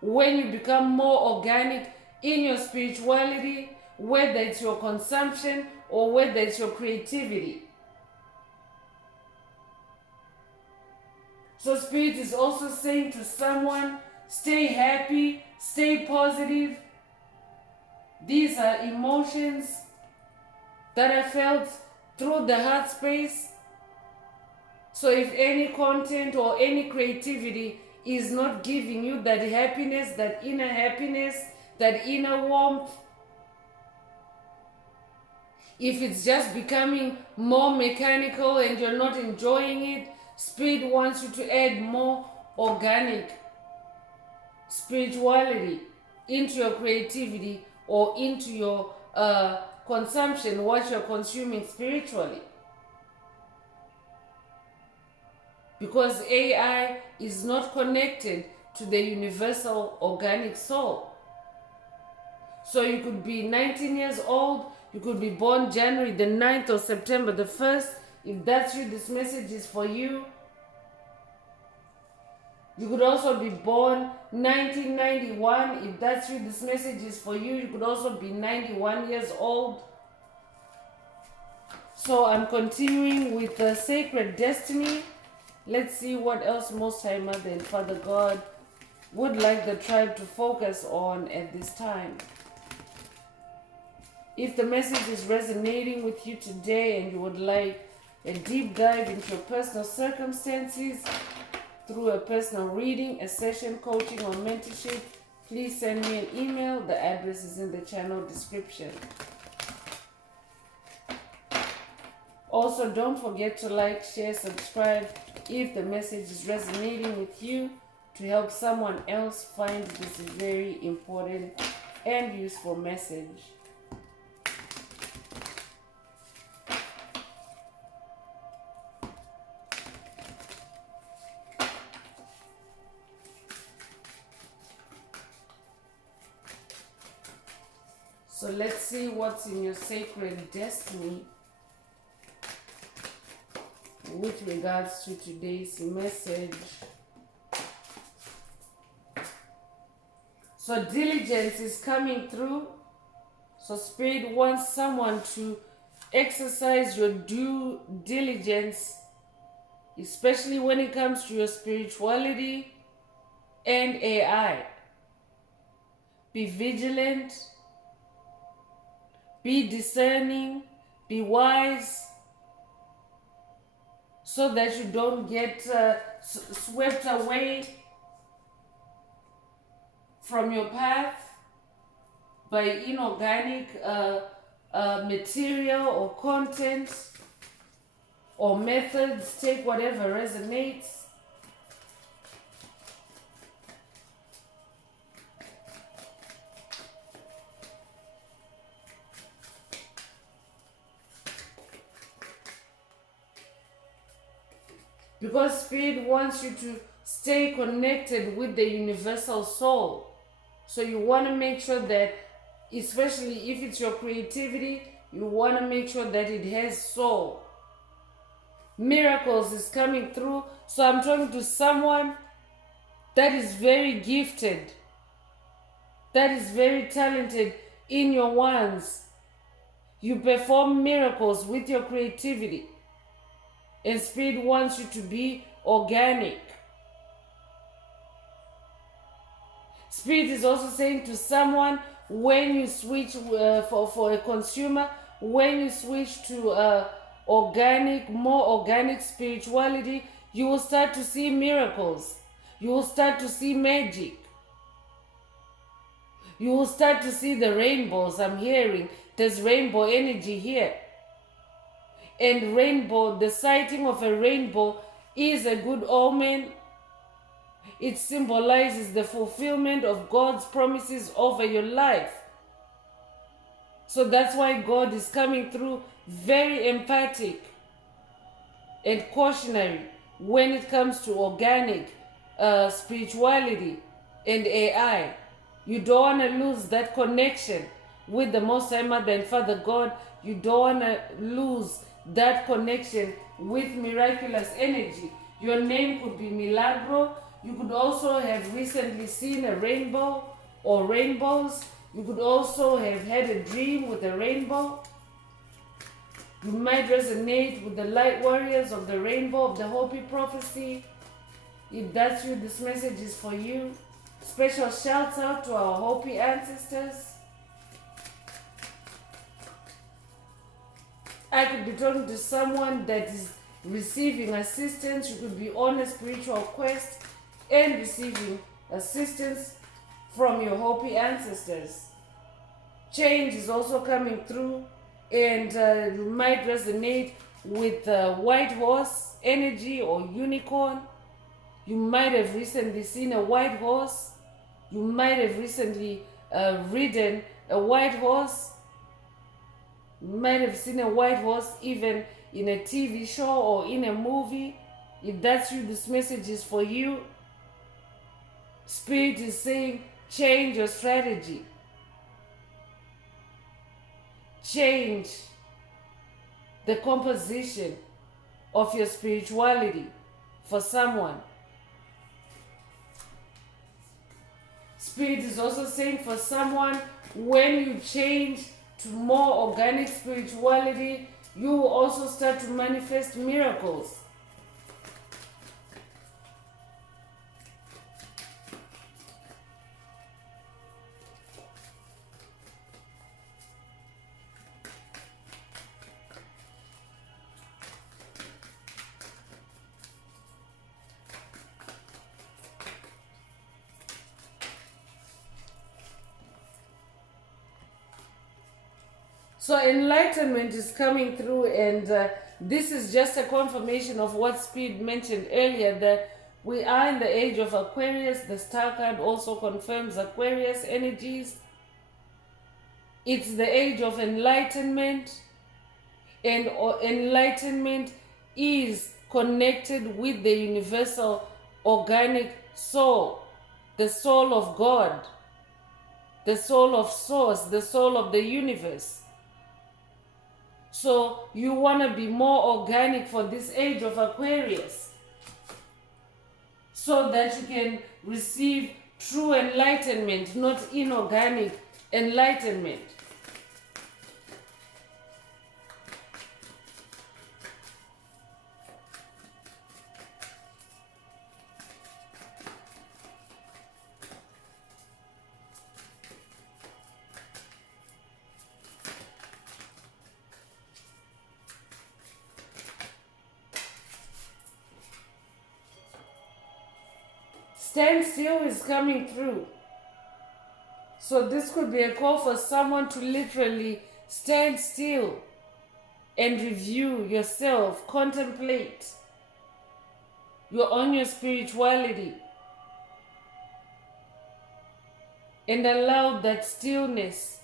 when you become more organic in your spirituality, whether it's your consumption or whether it's your creativity. So Spirit is also saying to someone, stay happy, stay positive. These are emotions that are felt through the heart space. So if any content or any creativity is not giving you that happiness, that inner warmth, if it's just becoming more mechanical and you're not enjoying it, Spirit wants you to add more organic spirituality into your creativity or into your consumption, what you're consuming spiritually. Because AI is not connected to the universal organic soul. So you could be 19 years old, you could be born January the 9th or September the 1st. If that's you, this message is for you. You could also be born 1991. If that's you, this message is for you. You could also be 91 years old. So I'm continuing with the Sacred Destiny. Let's see what else Most High Mother and Father God would like the tribe to focus on at this time. If the message is resonating with you today and you would like a deep dive into your personal circumstances through a personal reading, a session, coaching, or mentorship, please send me an email. The address is in the channel description. Also, don't forget to like, share, subscribe if the message is resonating with you, to help someone else find this very important and useful message. So let's see what's in your sacred destiny with regards to today's message. So diligence is coming through. So Spirit wants someone to exercise your due diligence, especially when it comes to your spirituality and AI. Be vigilant, be discerning, be wise, so that you don't get swept away from your path by inorganic material or content or methods. Take whatever resonates. Because Spirit wants you to stay connected with the universal soul. So you want to make sure that, especially if it's your creativity, you want to make sure that it has soul. Miracles is coming through. So I'm talking to someone that is very gifted, that is very talented in your wands. You perform miracles with your creativity. And Spirit wants you to be organic. Spirit is also saying to someone, when you switch for a consumer, when you switch to more organic spirituality, you will start to see miracles. You will start to see magic. You will start to see the rainbows. I'm hearing there's rainbow energy here. And rainbow, the sighting of a rainbow is a good omen. It symbolizes the fulfillment of God's promises over your life. So that's why God is coming through very emphatic and cautionary when it comes to organic spirituality and AI. You don't want to lose that connection with the Most High Mother and Father God. You don't want to lose that connection with miraculous energy. Your name could be Milagro. You could also have recently seen a rainbow or rainbows. You could also have had a dream with a rainbow. You might resonate with the light warriors of the rainbow of the Hopi prophecy. If that's you, this message is for you. Special shouts out to our Hopi ancestors. I could be talking to someone that is receiving assistance. You could be on a spiritual quest and receiving assistance from your Hopi ancestors. Change is also coming through, and you might resonate with white horse energy or unicorn. You might have recently seen a white horse. You might have recently ridden a white horse. You might have seen a white horse even in a TV show or in a movie. If that's you, this message is for you. Spirit is saying, change your strategy. Change the composition of your spirituality for someone. Spirit is also saying for someone, when you change to more organic spirituality, you will also start to manifest miracles. So enlightenment is coming through, and this is just a confirmation of what Spirit mentioned earlier, that we are in the age of Aquarius. The star card also confirms Aquarius energies. It's the age of enlightenment, and enlightenment is connected with the universal organic soul, the soul of God, the soul of source, the soul of the universe. So you want to be more organic for this age of Aquarius, so that you can receive true enlightenment, not inorganic enlightenment. Stand still is coming through. So this could be a call for someone to literally stand still and review yourself, contemplate your spirituality, and allow that stillness,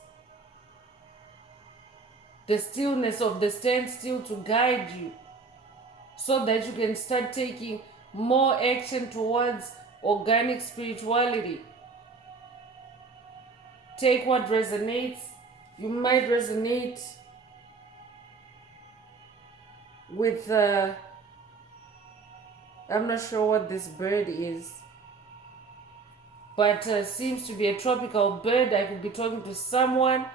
the stillness of the standstill, to guide you, so that you can start taking more action towards organic spirituality. Take what resonates. You might resonate with, I'm not sure what this bird is, but seems to be a tropical bird. I could be talking to someone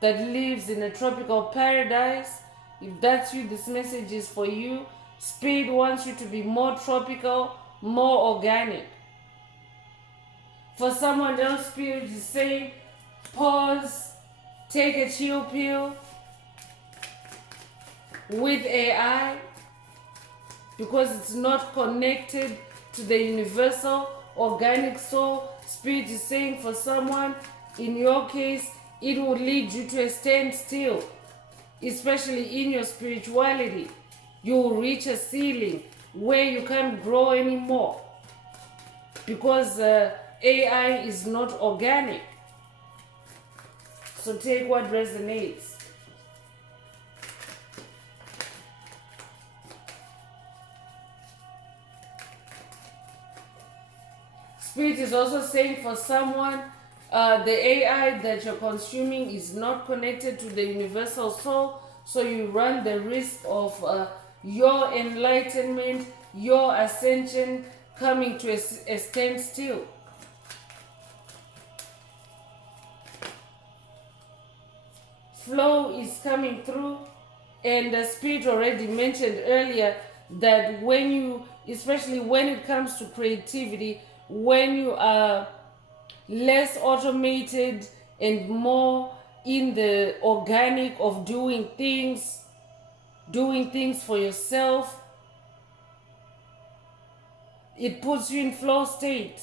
that lives in a tropical paradise. If that's you, this message is for you. Spirit wants you to be more tropical, more organic. For someone else, Spirit is saying, pause, take a chill pill with AI, because it's not connected to the universal organic soul. Spirit is saying for someone, in your case, it will lead you to a standstill, especially in your spirituality. You will reach a ceiling where you can't grow anymore, because AI is not organic. So take what resonates. Spirit is also saying for someone, the AI that you're consuming is not connected to the universal soul, so you run the risk of your enlightenment, your ascension coming to a standstill. Flow is coming through, and the Spirit already mentioned earlier that when you, especially when it comes to creativity, when you are less automated and more in the organic of doing things for yourself, it puts you in flow state.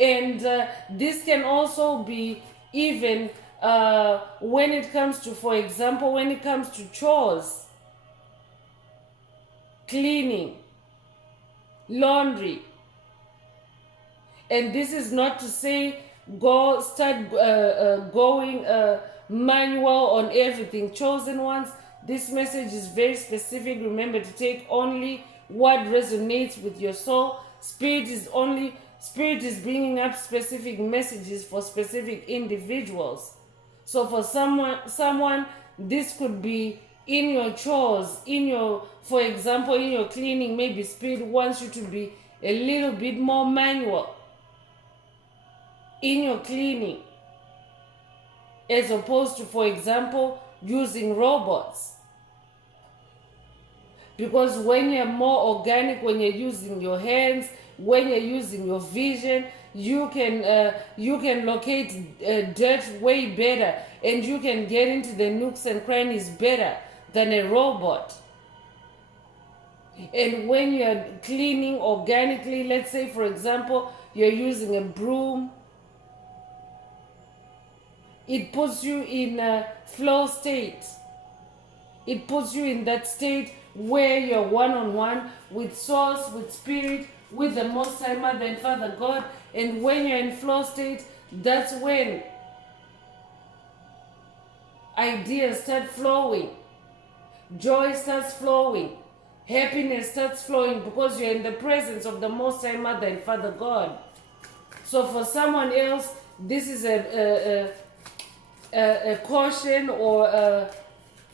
And this can also be even when it comes to, for example, when it comes to chores, cleaning, laundry. And this is not to say go start going manual on everything. Chosen ones, this message is very specific. Remember to take only what resonates with your soul. Spirit is bringing up specific messages for specific individuals. So for someone, this could be in your chores, for example, in your cleaning. Maybe Spirit wants you to be a little bit more manual in your cleaning, as opposed to, for example, using robots. Because when you're more organic, when you're using your hands, when you're using your vision, you can locate dirt way better, and you can get into the nooks and crannies better than a robot. And when you're cleaning organically, let's say, for example, you're using a broom, It puts you in a flow state. It puts you in that state where you're one-on-one with Source, with Spirit, with the Most High Mother and Father God. And when you're in flow state, that's when ideas start flowing. Joy starts flowing. Happiness starts flowing because you're in the presence of the Most High Mother and Father God. So for someone else, this is a caution or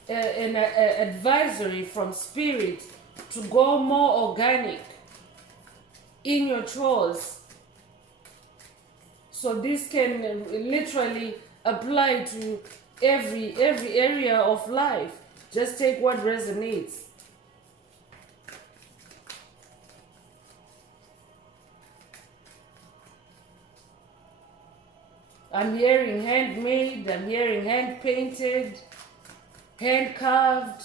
an advisory from Spirit to go more organic in your chores. So this can literally apply to every area of life. Just take what resonates. I'm hearing handmade, I'm hearing hand painted, hand carved.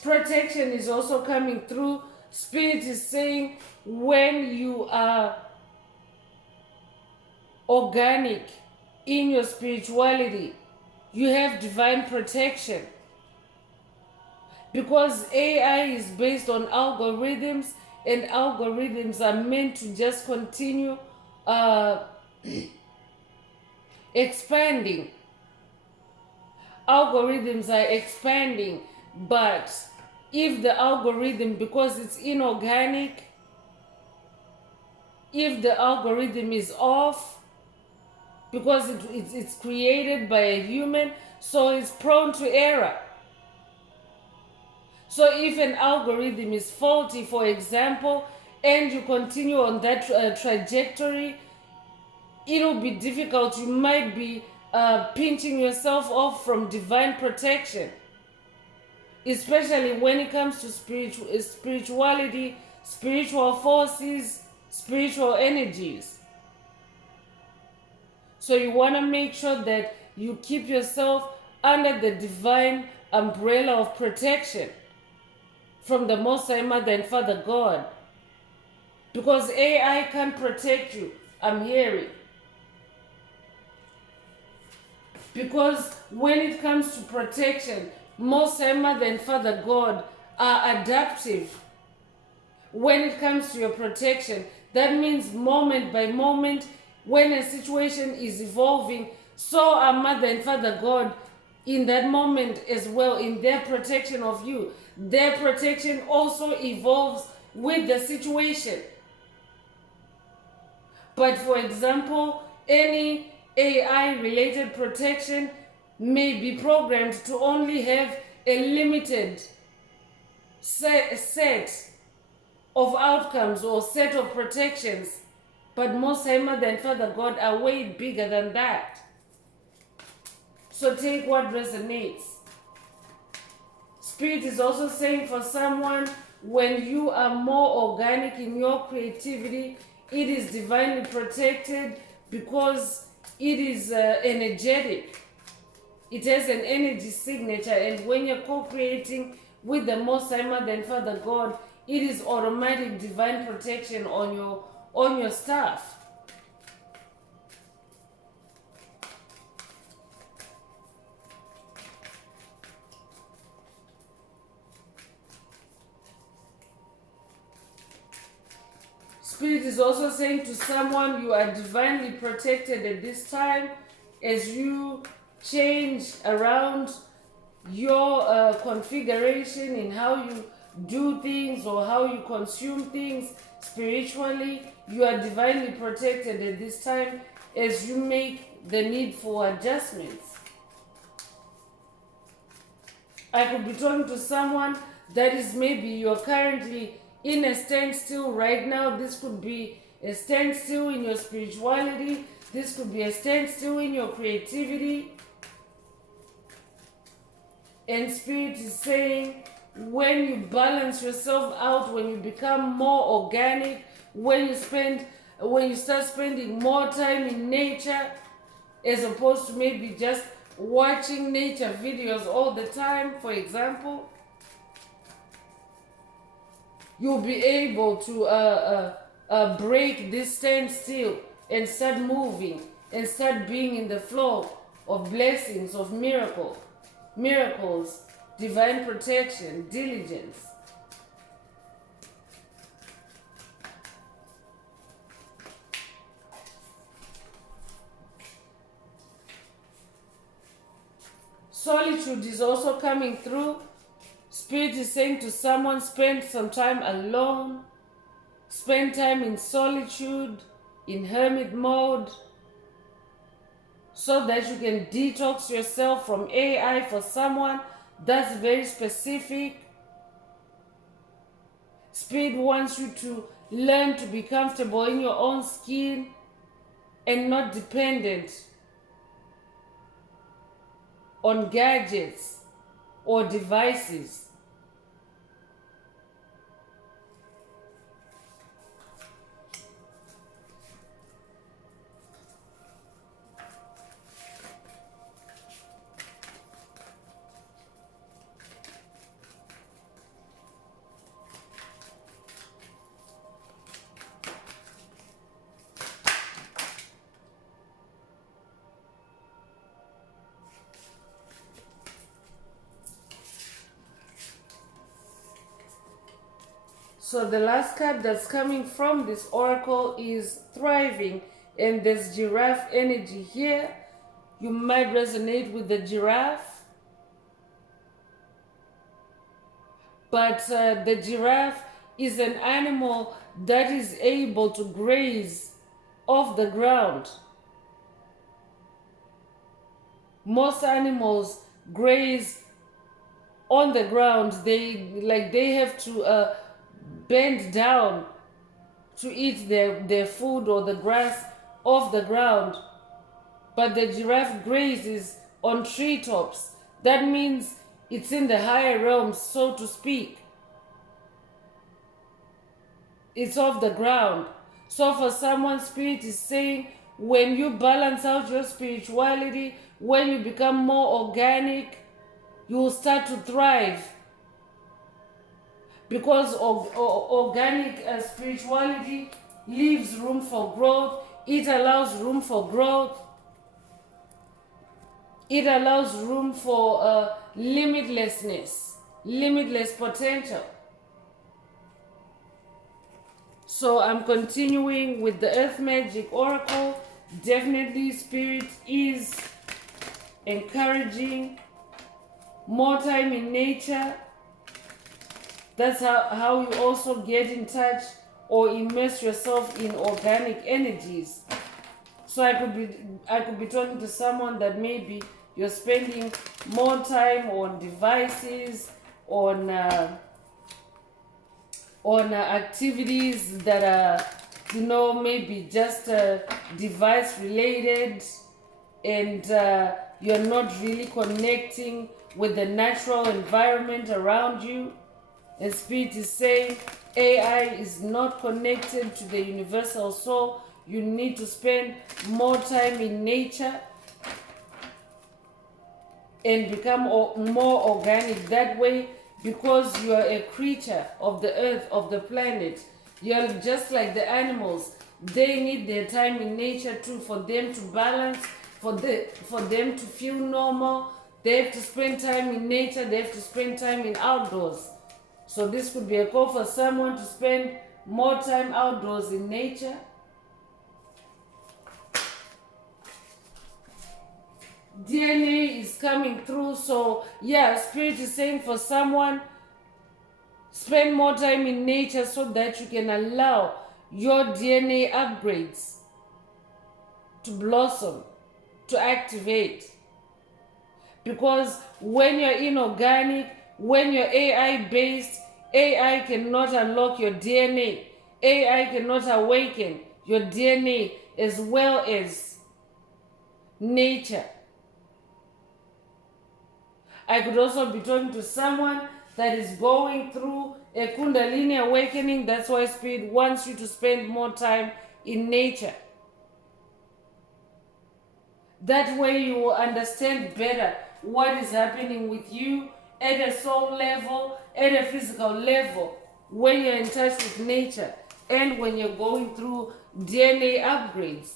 Protection is also coming through. Spirit is saying when you are organic in your spirituality, you have divine protection. Because AI is based on algorithms, and algorithms are meant to just continue expanding. Algorithms are expanding, but if the algorithm, because it's inorganic, if the algorithm is off, because it's created by a human, so it's prone to error. So if an algorithm is faulty, for example, and you continue on that trajectory, it'll be difficult. You might be pinching yourself off from divine protection, especially when it comes to spirituality, spiritual forces, spiritual energies. So you want to make sure that you keep yourself under the divine umbrella of protection from the Most High Mother and Father God. Because AI can't protect you, I'm hearing. Because when it comes to protection, Most High Mother and Father God are adaptive. When it comes to your protection, that means moment by moment, when a situation is evolving, so are Mother and Father God in that moment as well, in their protection of you. Their protection also evolves with the situation. But for example, any AI related protection may be programmed to only have a limited set of outcomes or set of protections. But Most High Mother and Father God are way bigger than that. So take what resonates. Spirit is also saying for someone, when you are more organic in your creativity, it is divinely protected because it is energetic. It has an energy signature, and when you're co-creating with the Most High Mother and Father God, it is automatic divine protection on your stuff. Spirit is also saying to someone, you are divinely protected at this time as you change around your configuration in how you do things or how you consume things spiritually. You are divinely protected at this time as you make the needful adjustments. I could be talking to someone that is maybe you're currently in a standstill right now. This could be a standstill in your spirituality. This could be a standstill in your creativity. And Spirit is saying, when you balance yourself out, when you become more organic, when you start spending more time in nature, as opposed to maybe just watching nature videos all the time, for example, you'll be able to break this standstill and start moving and start being in the flow of blessings, of miracles, divine protection, diligence. Solitude is also coming through. Spirit is saying to someone, spend some time alone, spend time in solitude, in hermit mode, so that you can detox yourself from AI. For someone, that's very specific. Spirit wants you to learn to be comfortable in your own skin and not dependent on gadgets or devices. So the last card that's coming from this oracle is thriving, and there's giraffe energy here. You might resonate with the giraffe, but the giraffe is an animal that is able to graze off the ground. Most animals graze on the ground. They have to bend down to eat their food or the grass off the ground. But the giraffe grazes on treetops. That means it's in the higher realms, so to speak. It's off the ground. So for someone, Spirit is saying, when you balance out your spirituality, when you become more organic, you will start to thrive. Because organic spirituality leaves room for growth. It allows room for growth. It allows room for limitlessness, limitless potential. So I'm continuing with the Earth Magic Oracle. Definitely Spirit is encouraging more time in nature. That's how you also get in touch or immerse yourself in organic energies. So I could be talking to someone that maybe you're spending more time on devices, on activities that are maybe just device related, and you're not really connecting with the natural environment around you. And Spirit is saying AI is not connected to the universal soul. You need to spend more time in nature and become more organic that way, because you are a creature of the earth, of the planet. You're just like the animals. They need their time in nature too, for them to balance, for them to feel normal. They have to spend time in nature. They have to spend time in outdoors. So this could be a call for someone to spend more time outdoors in nature. DNA is coming through. So yeah, Spirit is saying for someone, spend more time in nature so that you can allow your DNA upgrades to blossom, to activate. Because when you're inorganic, when you're AI based, AI cannot unlock your DNA. AI cannot awaken your DNA as well as nature. I could also be talking to someone that is going through a Kundalini awakening. That's why Spirit wants you to spend more time in nature. That way you will understand better what is happening with you at a soul level, at a physical level. when you're in touch with nature, and when you're going through DNA upgrades.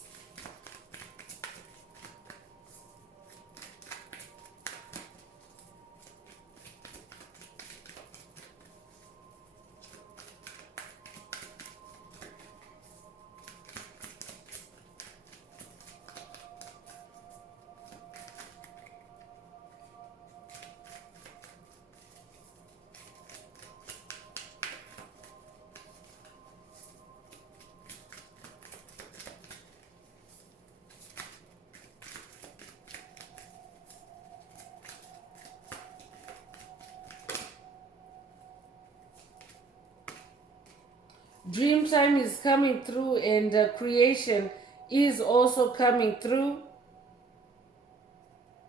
Dream time is coming through, and creation is also coming through.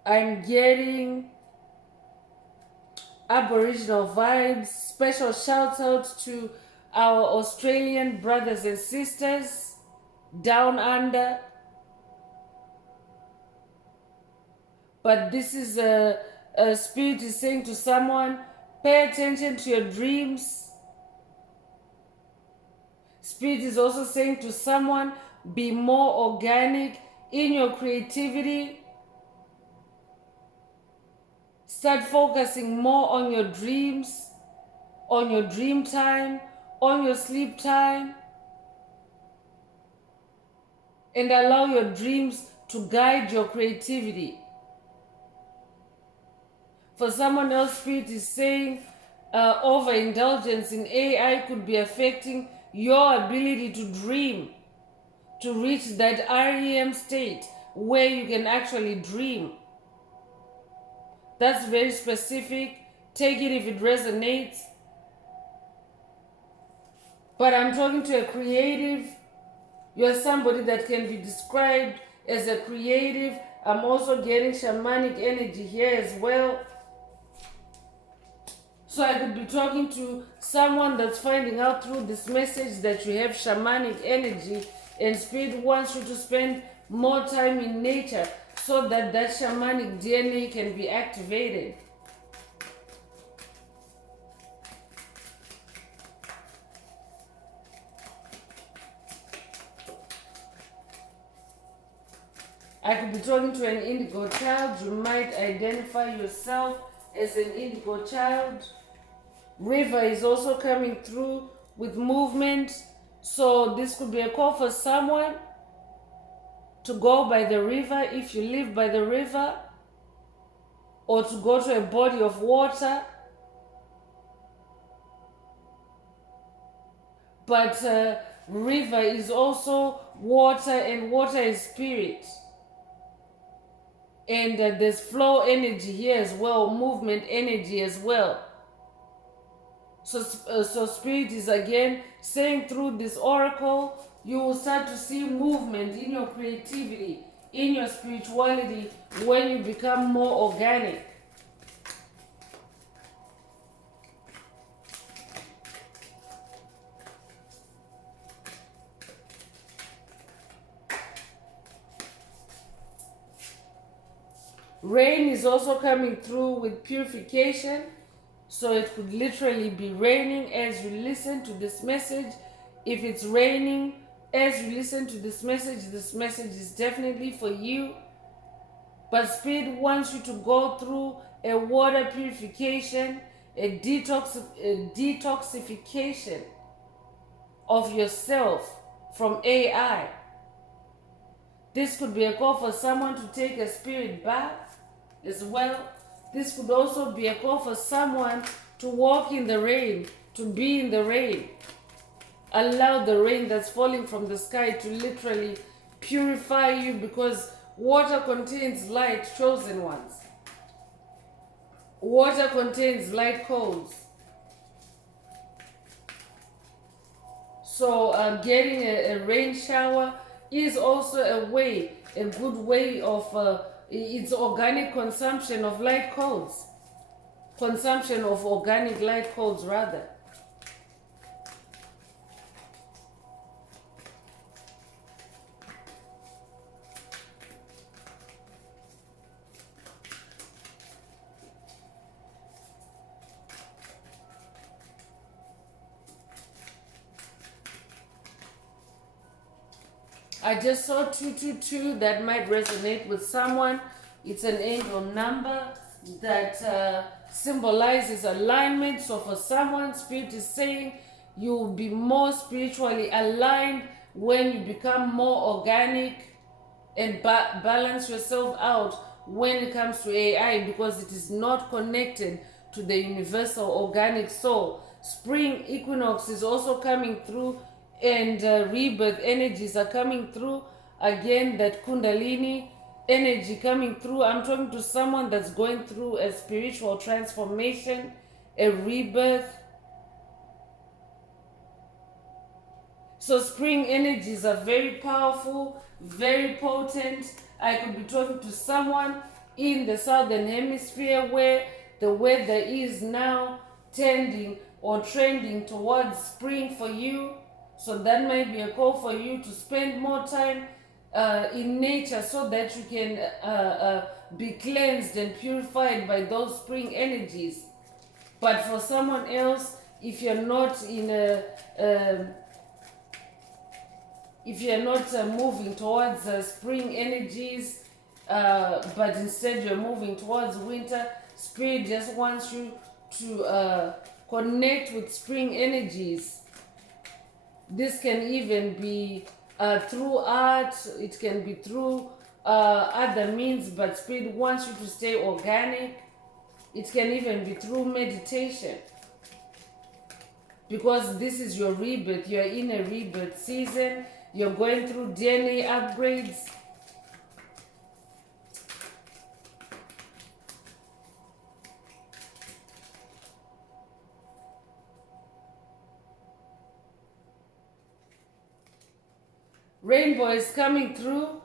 I'm getting Aboriginal vibes. Special shout out to our Australian brothers and sisters down under. But this is a spirit is saying to someone, pay attention to your dreams. Spirit is also saying to someone, be more organic in your creativity. Start focusing more on your dreams, on your dream time, on your sleep time, and allow your dreams to guide your creativity. For someone else, Spirit is saying overindulgence in AI could be affecting your ability to dream, to reach that REM state where you can actually dream. That's very specific. Take it if it resonates. But I'm talking to a creative. You're somebody that can be described as a creative. I'm also getting shamanic energy here as well. So I could be talking to someone that's finding out through this message that you have shamanic energy, and Spirit wants you to spend more time in nature so that that shamanic DNA can be activated. I could be talking to an indigo child. You might identify yourself as an indigo child. River is also coming through with movement. So this could be a call for someone to go by the river if you live by the river, or to go to a body of water. But river is also water, and water is spirit. And there's flow energy here as well, movement energy as well. So Spirit is again saying through this oracle, you will start to see movement in your creativity, in your spirituality, when you become more organic. Rain is also coming through with purification. So it could literally be raining as you listen to this message. If it's raining as you listen to this message is definitely for you. But Spirit wants you to go through a water purification, a detoxification of yourself from AI. This could be a call for someone to take a spirit bath as well. This could also be a call for someone to walk in the rain, to be in the rain. Allow the rain that's falling from the sky to literally purify you, because water contains light, chosen ones. Water contains light codes. So getting a rain shower is also a good way of it's organic consumption of light codes. Consumption of organic light codes, rather. I just saw 222. That might resonate with someone. It's an angel number that symbolizes alignment. So for someone, Spirit is saying you'll be more spiritually aligned when you become more organic and balance yourself out when it comes to AI, because it is not connected to the universal organic soul. Spring equinox is also coming through, and rebirth energies are coming through. Again, that Kundalini energy coming through. I'm talking to someone that's going through a spiritual transformation, a rebirth. So spring energies are very powerful, very potent. I could be talking to someone in the southern hemisphere where the weather is now tending or trending towards spring for you. So that might be a call for you to spend more time in nature so that you can be cleansed and purified by those spring energies. But for someone else, if you're not in if you're not moving towards spring energies, but instead you're moving towards winter, Spirit just wants you to connect with spring energies. This can even be through art, it can be through other means, but Spirit wants you to stay organic. It can even be through meditation, because this is your rebirth. You're in a rebirth season. You're going through DNA upgrades. Rainbow is coming through.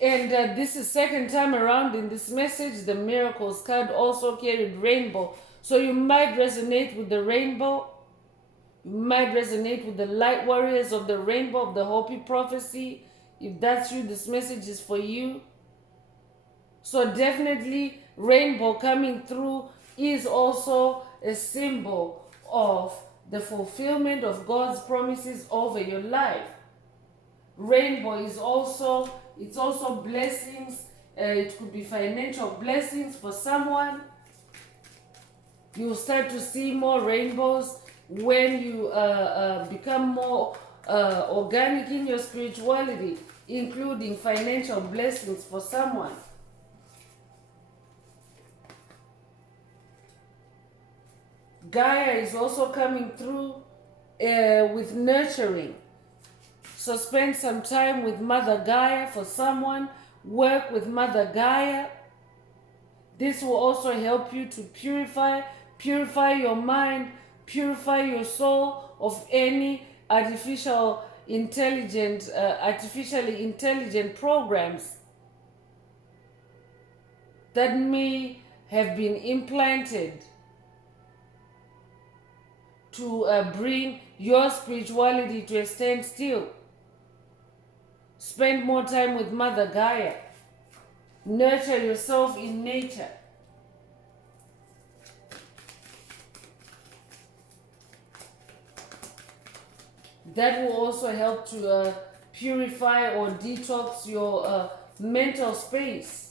And this is second time around in this message. The Miracles card also carried rainbow. So you might resonate with the rainbow. You might resonate with the light warriors of the rainbow of the Hopi prophecy. If that's you, this message is for you. So definitely rainbow coming through is also a symbol of the fulfillment of God's promises over your life. Rainbow is also, it's also blessings. It could be financial blessings for someone. You'll start to see more rainbows when you become more organic in your spirituality, including financial blessings for someone. Gaia is also coming through with nurturing. So spend some time with Mother Gaia for someone. Work with Mother Gaia. This will also help you to purify your mind, purify your soul of any artificially intelligent programs that may have been implanted to bring your spirituality to a standstill. Spend more time with Mother Gaia. Nurture yourself in nature. That will also help to purify or detox your mental space.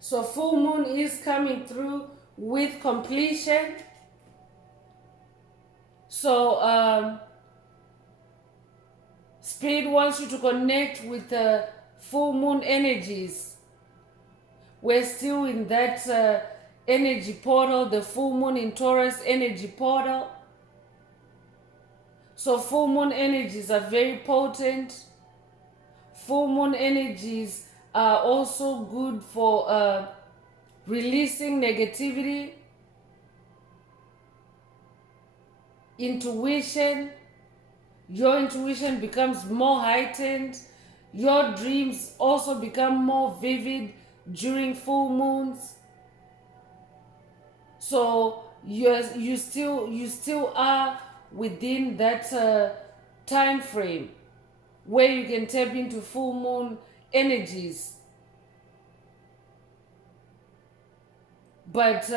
So full moon is coming through with completion. So Spirit wants you to connect with the full moon energies. We're still in that energy portal, the full moon in Taurus energy portal. So full moon energies are very potent. Full moon energies are also good for releasing negativity, intuition. Your intuition becomes more heightened. Your dreams also become more vivid during full moons. So you still are within that time frame where you can tap into full moon energies. But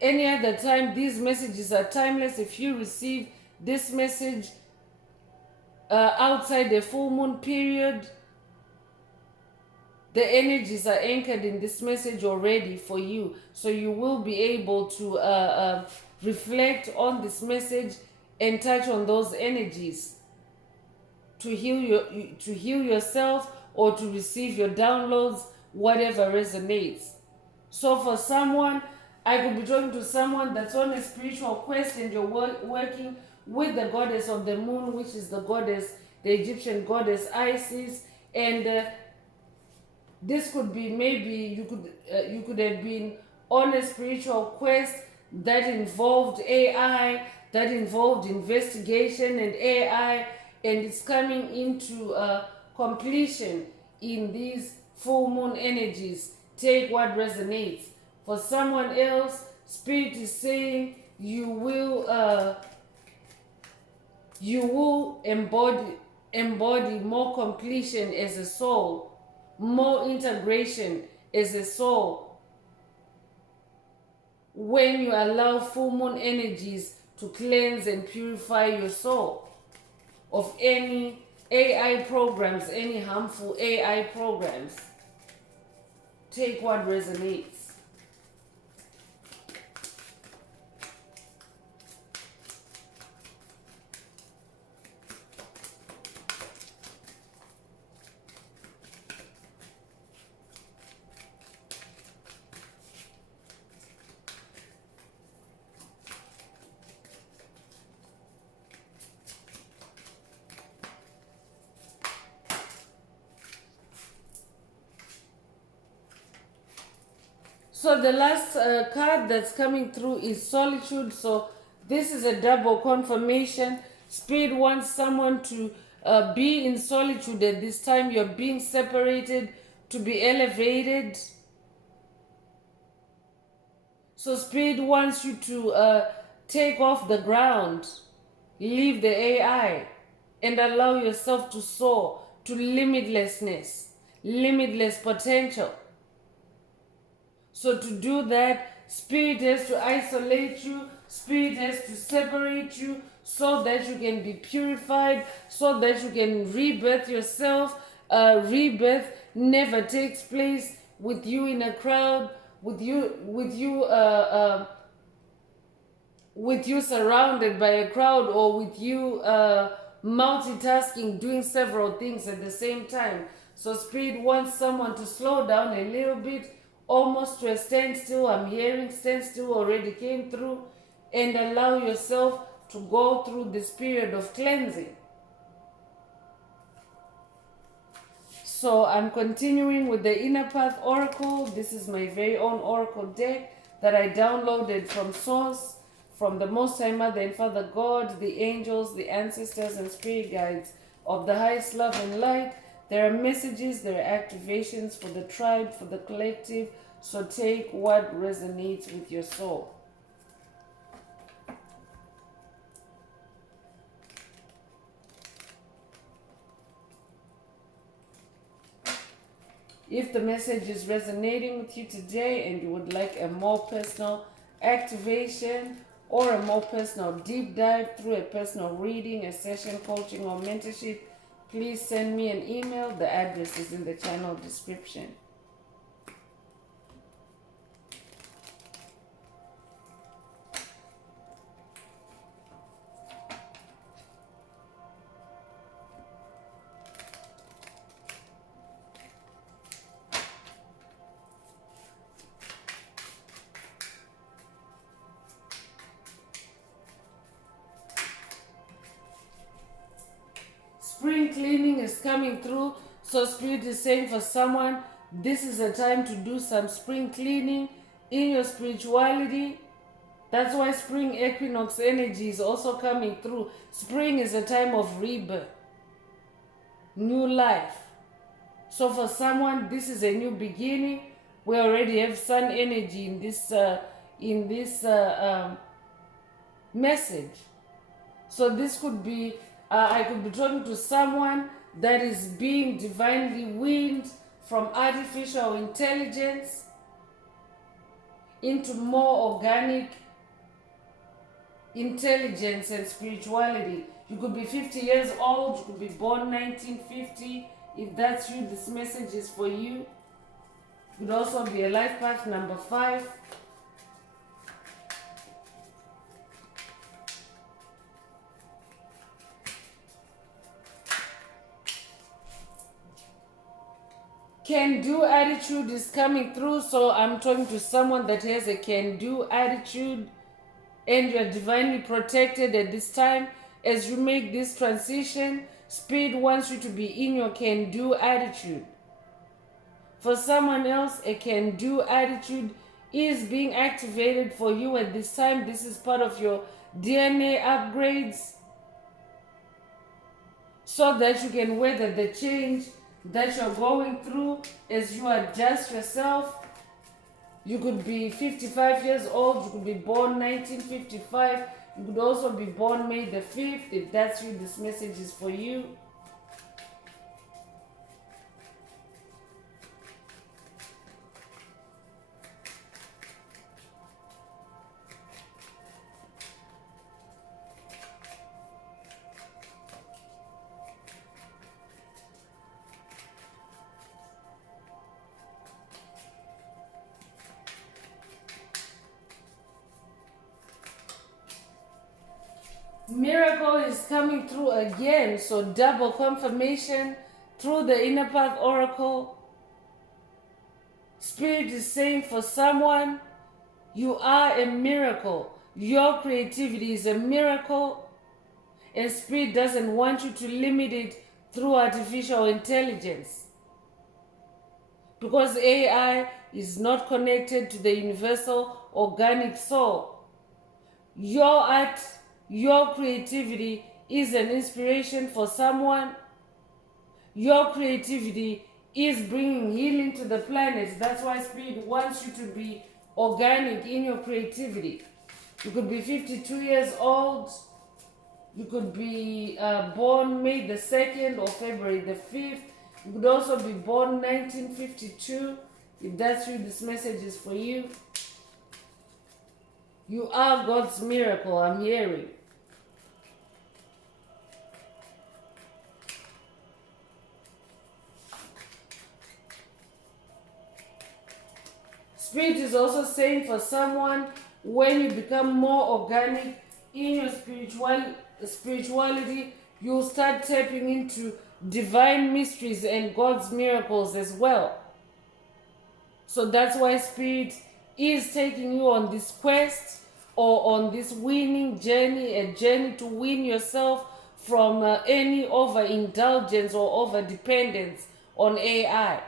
any other time, these messages are timeless. If you receive this message outside the full moon period, the energies are anchored in this message already for you. So you will be able to reflect on this message and touch on those energies to heal yourself or to receive your downloads, whatever resonates. So for someone, I could be talking to someone that's on a spiritual quest and you're working with the goddess of the moon, which is the Egyptian goddess Isis, and this could be, maybe you could have been on a spiritual quest that involved AI, that involved investigation and AI, and it's coming into completion in these full moon energies. Take what resonates. For someone else, Spirit is saying you will embody more completion as a soul, more integration as a soul, when you allow full moon energies to cleanse and purify your soul of any AI programs, any harmful AI programs. Take what resonates. So the last card that's coming through is solitude. So this is a double confirmation. Spirit wants someone to be in solitude at this time. You're being separated to be elevated. So Spirit wants you to take off the ground, leave the AI, and allow yourself to soar to limitlessness, limitless potential. So to do that, Spirit has to isolate you, Spirit has to separate you so that you can be purified, so that you can rebirth yourself. Rebirth never takes place with you in a crowd, with you surrounded by a crowd, or with you multitasking, doing several things at the same time. So Spirit wants someone to slow down a little bit, almost to a standstill. I'm hearing standstill already came through, and allow yourself to go through this period of cleansing. So I'm continuing with the Inner Path Oracle. This is my very own Oracle deck that I downloaded from Source, from the Most High Mother and Father God, the angels, the ancestors, and spirit guides of the highest love and light. There are messages, there are activations for the tribe, for the collective. So take what resonates with your soul. If the message is resonating with you today and you would like a more personal activation or a more personal deep dive through a personal reading, a session, coaching, or mentorship, please send me an email. The address is in the channel description. Spring cleaning is coming through. So Spirit is saying for someone, this is a time to do some spring cleaning in your spirituality. That's why spring equinox energy is also coming through. Spring is a time of rebirth, new life. So for someone, this is a new beginning. We already have sun energy in this message. So this could be, I could be talking to someone that is being divinely weaned from artificial intelligence. into more organic intelligence and spirituality. You could be 50 years old, you could be born 1950. If that's you, this message is for you. It could also be a life path number 5. Can-do attitude is coming through, so I'm talking to someone that has a can-do attitude, and you're divinely protected at this time. As you make this transition, Spirit wants you to be in your can-do attitude. For someone else, a can-do attitude is being activated for you at this time. This is part of your DNA upgrades, so that you can weather the change that you're going through as you adjust yourself. You could be 55 years old, you could be born 1955, you could also be born May the 5th. If that's you, this message is for you. Miracle is coming through again, so double confirmation through the Inner Path Oracle. Spirit is saying for someone, you are a miracle. Your creativity is a miracle, and Spirit doesn't want you to limit it through artificial intelligence, because AI is not connected to the universal organic soul. Your art, your creativity is an inspiration for someone. Your creativity is bringing healing to the planet. That's why Spirit wants you to be organic in your creativity. You could be 52 years old. You could be born May the 2nd or February the 5th. You could also be born 1952. If that's you, this message is for you. You are God's miracle, I'm hearing. Spirit is also saying for someone, when you become more organic in your spirituality, you'll start tapping into divine mysteries and God's miracles as well. So that's why Spirit is taking you on this quest or on this winning journey, a journey to win yourself from any overindulgence or overdependence on AI.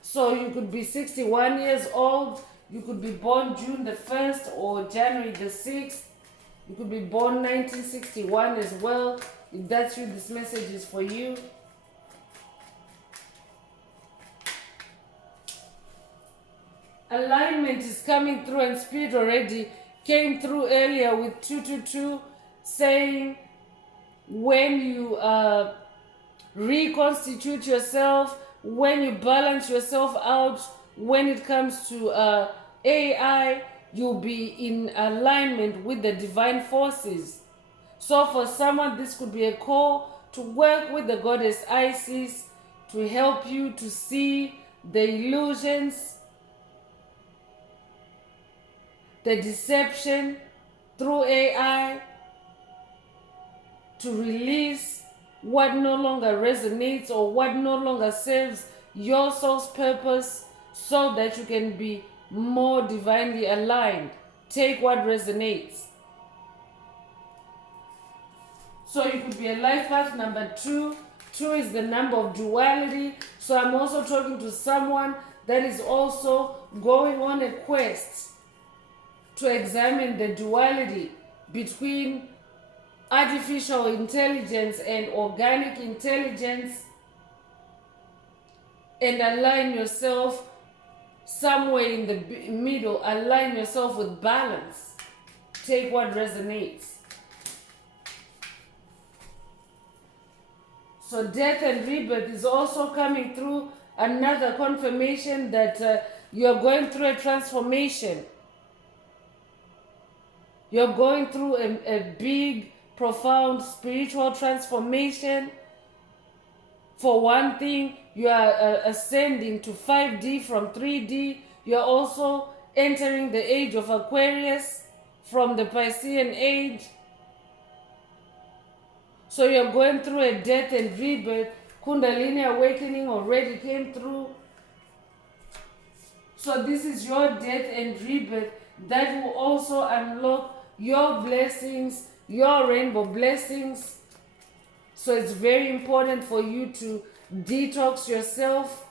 So you could be 61 years old, you could be born June the 1st or January the 6th. You could be born 1961 as well. If that's you, this message is for you. Alignment is coming through, and Spirit already came through earlier with 222, saying when you reconstitute yourself, when you balance yourself out, when it comes to AI, you'll be in alignment with the divine forces. So for someone, this could be a call to work with the goddess Isis to help you to see the illusions, the deception through AI, to release what no longer resonates or what no longer serves your soul's purpose, so that you can be more divinely aligned. Take what resonates. So you could be a life path number 2. 2 is the number of duality. So I'm also talking to someone that is also going on a quest to examine the duality between artificial intelligence and organic intelligence, and align yourself somewhere in the middle. Align yourself with balance. Take what resonates. So death and rebirth is also coming through. Another confirmation that You're going through a transformation. You're going through a big, profound spiritual transformation. For one thing, you are ascending to 5D from 3D. You're also entering the age of Aquarius from the Piscean age. So you're going through a death and rebirth. Kundalini awakening already came through. So this is your death and rebirth that will also unlock your blessings, your rainbow blessings. So it's very important for you to detox yourself,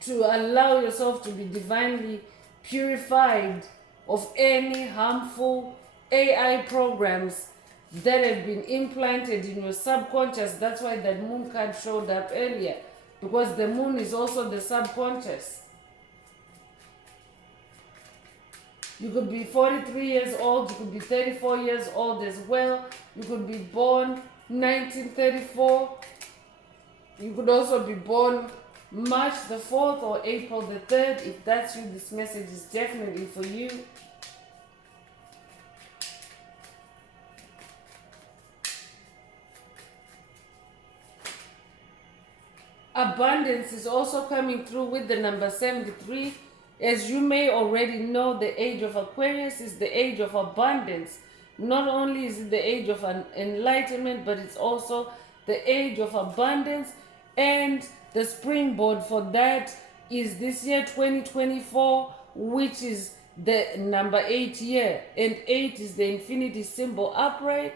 to allow yourself to be divinely purified of any harmful AI programs that have been implanted in your subconscious. That's why that moon card showed up earlier, because the moon is also the subconscious. You could be 43 years old, you could be 34 years old as well. You could be born 1934. You could also be born March the 4th or April the 3rd. If that's you, this message is definitely for you. Abundance is also coming through with the number 73. As you may already know, the age of Aquarius is the age of abundance. Not only is it the age of enlightenment, but it's also the age of abundance. And the springboard for that is this year, 2024, which is the number 8 year. And 8 is the infinity symbol upright.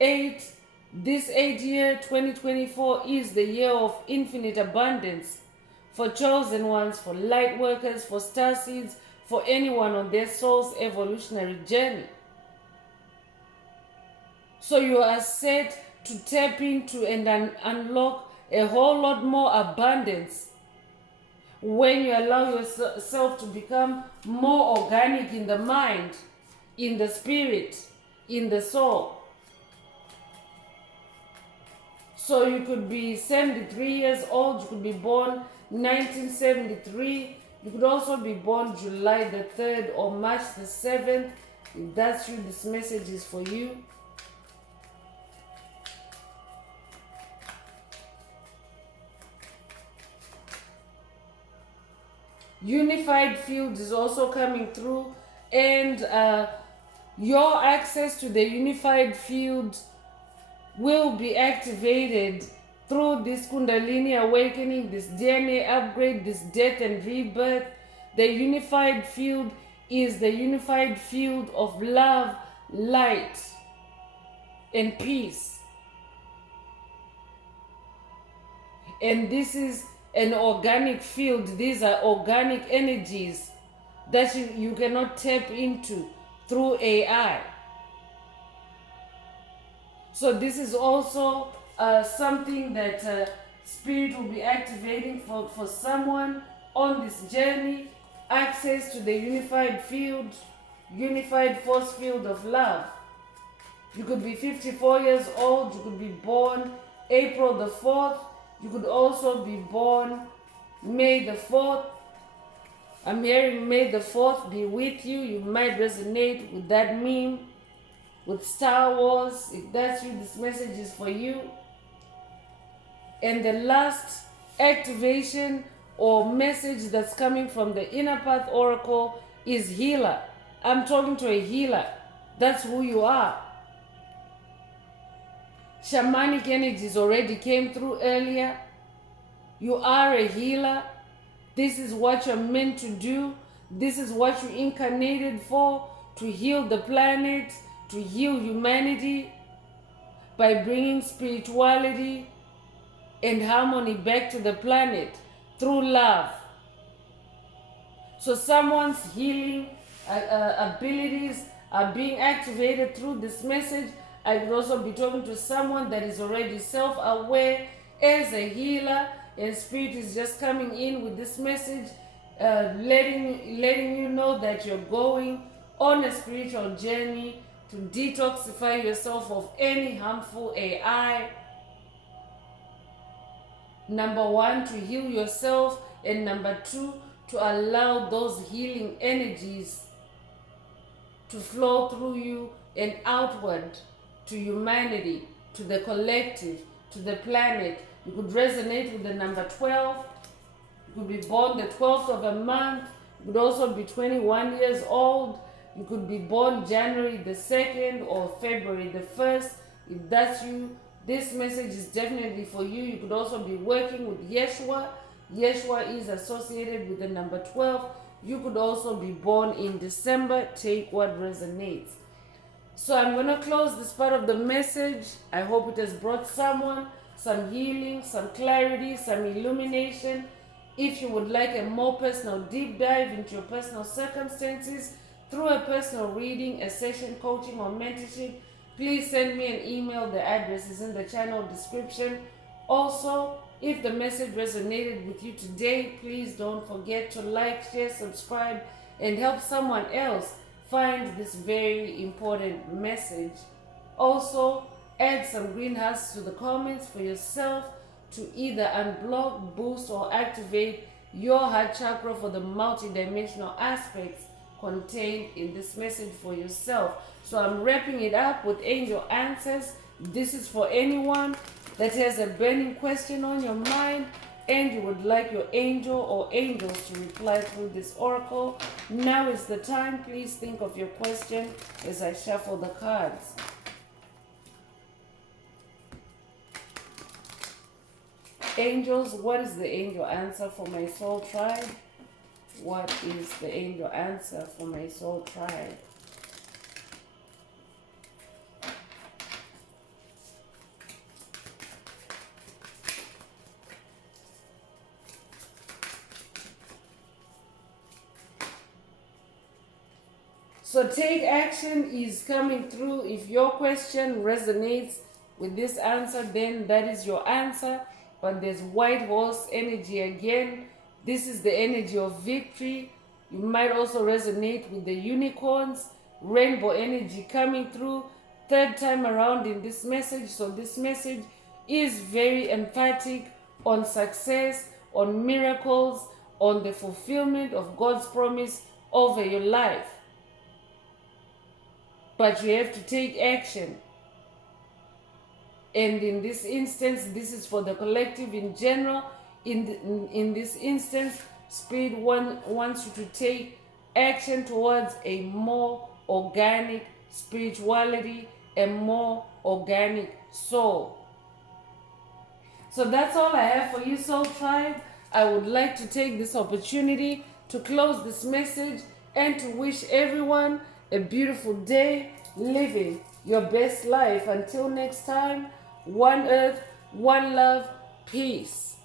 8, this 8 year, 2024, is the year of infinite abundance. For chosen ones, for light workers, for star seeds, for anyone on their soul's evolutionary journey. So you are set to tap into and unlock a whole lot more abundance when you allow yourself to become more organic in the mind, in the spirit, in the soul. So you could be 73 years old, you could be born 1973. You could also be born July the 3rd or March the 7th. If that's you, this message is for you. Unified field is also coming through, and your access to the unified field will be activated through this Kundalini awakening, this DNA upgrade, this death and rebirth. The unified field is the unified field of love, light, and peace. And this is an organic field. These are organic energies that you cannot tap into through AI. So this is also something that Spirit will be activating for someone on this journey. Access to the unified field, unified force field of love. You could be 54 years old. You could be born April the 4th. You could also be born May the 4th. I'm hearing May the 4th be with you. You might resonate with that meme, with Star Wars. If that's you, this message is for you. And the last activation or message that's coming from the Inner Path Oracle is healer. I'm talking to a healer. That's who you are. Shamanic energies already came through earlier. You are a healer. This is what you're meant to do. This is what you incarnated for, to heal the planet, to heal humanity by bringing spirituality and harmony back to the planet through love. So someone's healing abilities are being activated through this message. I could also be talking to someone that is already self-aware as a healer, and Spirit is just coming in with this message, letting you know that you're going on a spiritual journey to detoxify yourself of any harmful AI. Number one, to heal yourself And number 2, to allow those healing energies to flow through you and outward to humanity, to the collective, to the planet. You could resonate with the number 12. You could be born the 12th of a month. You could also be 21 years old. You could be born January the 2nd or February the 1st. If that's you, this message is definitely for you. You could also be working with Yeshua. Yeshua is associated with the number 12. You could also be born in December. Take what resonates. So I'm going to close this part of the message. I hope it has brought someone some healing, some clarity, some illumination. If you would like a more personal deep dive into your personal circumstances through a personal reading, a session, coaching, or mentorship, please send me an email. The address is in the channel description. Also, if the message resonated with you today, please don't forget to like, share, subscribe, and help someone else find this very important message. Also, add some green hearts to the comments for yourself to either unblock, boost, or activate your heart chakra for the multidimensional aspects contained in this message for yourself. So I'm wrapping it up with angel answers. This is for anyone that has a burning question on your mind and you would like your angel or angels to reply through this oracle. Now is the time. Please think of your question as I shuffle the cards. Angels, what is the angel answer for my soul tribe? What is the angel answer for my soul tribe? So take action is coming through. If your question resonates with this answer, then that is your answer. But there's white horse energy again. This is the energy of victory. You might also resonate with the unicorns, rainbow energy coming through. Third time around in this message. So this message is very emphatic on success, on miracles, on the fulfillment of God's promise over your life. But you have to take action. And in this instance, this is for the collective in general. In this instance, Spirit wants you to take action towards a more organic spirituality, a more organic soul. So that's all I have for you, Soul Tribe. I would like to take this opportunity to close this message and to wish everyone a beautiful day, living your best life. Until next time, one earth, one love, peace.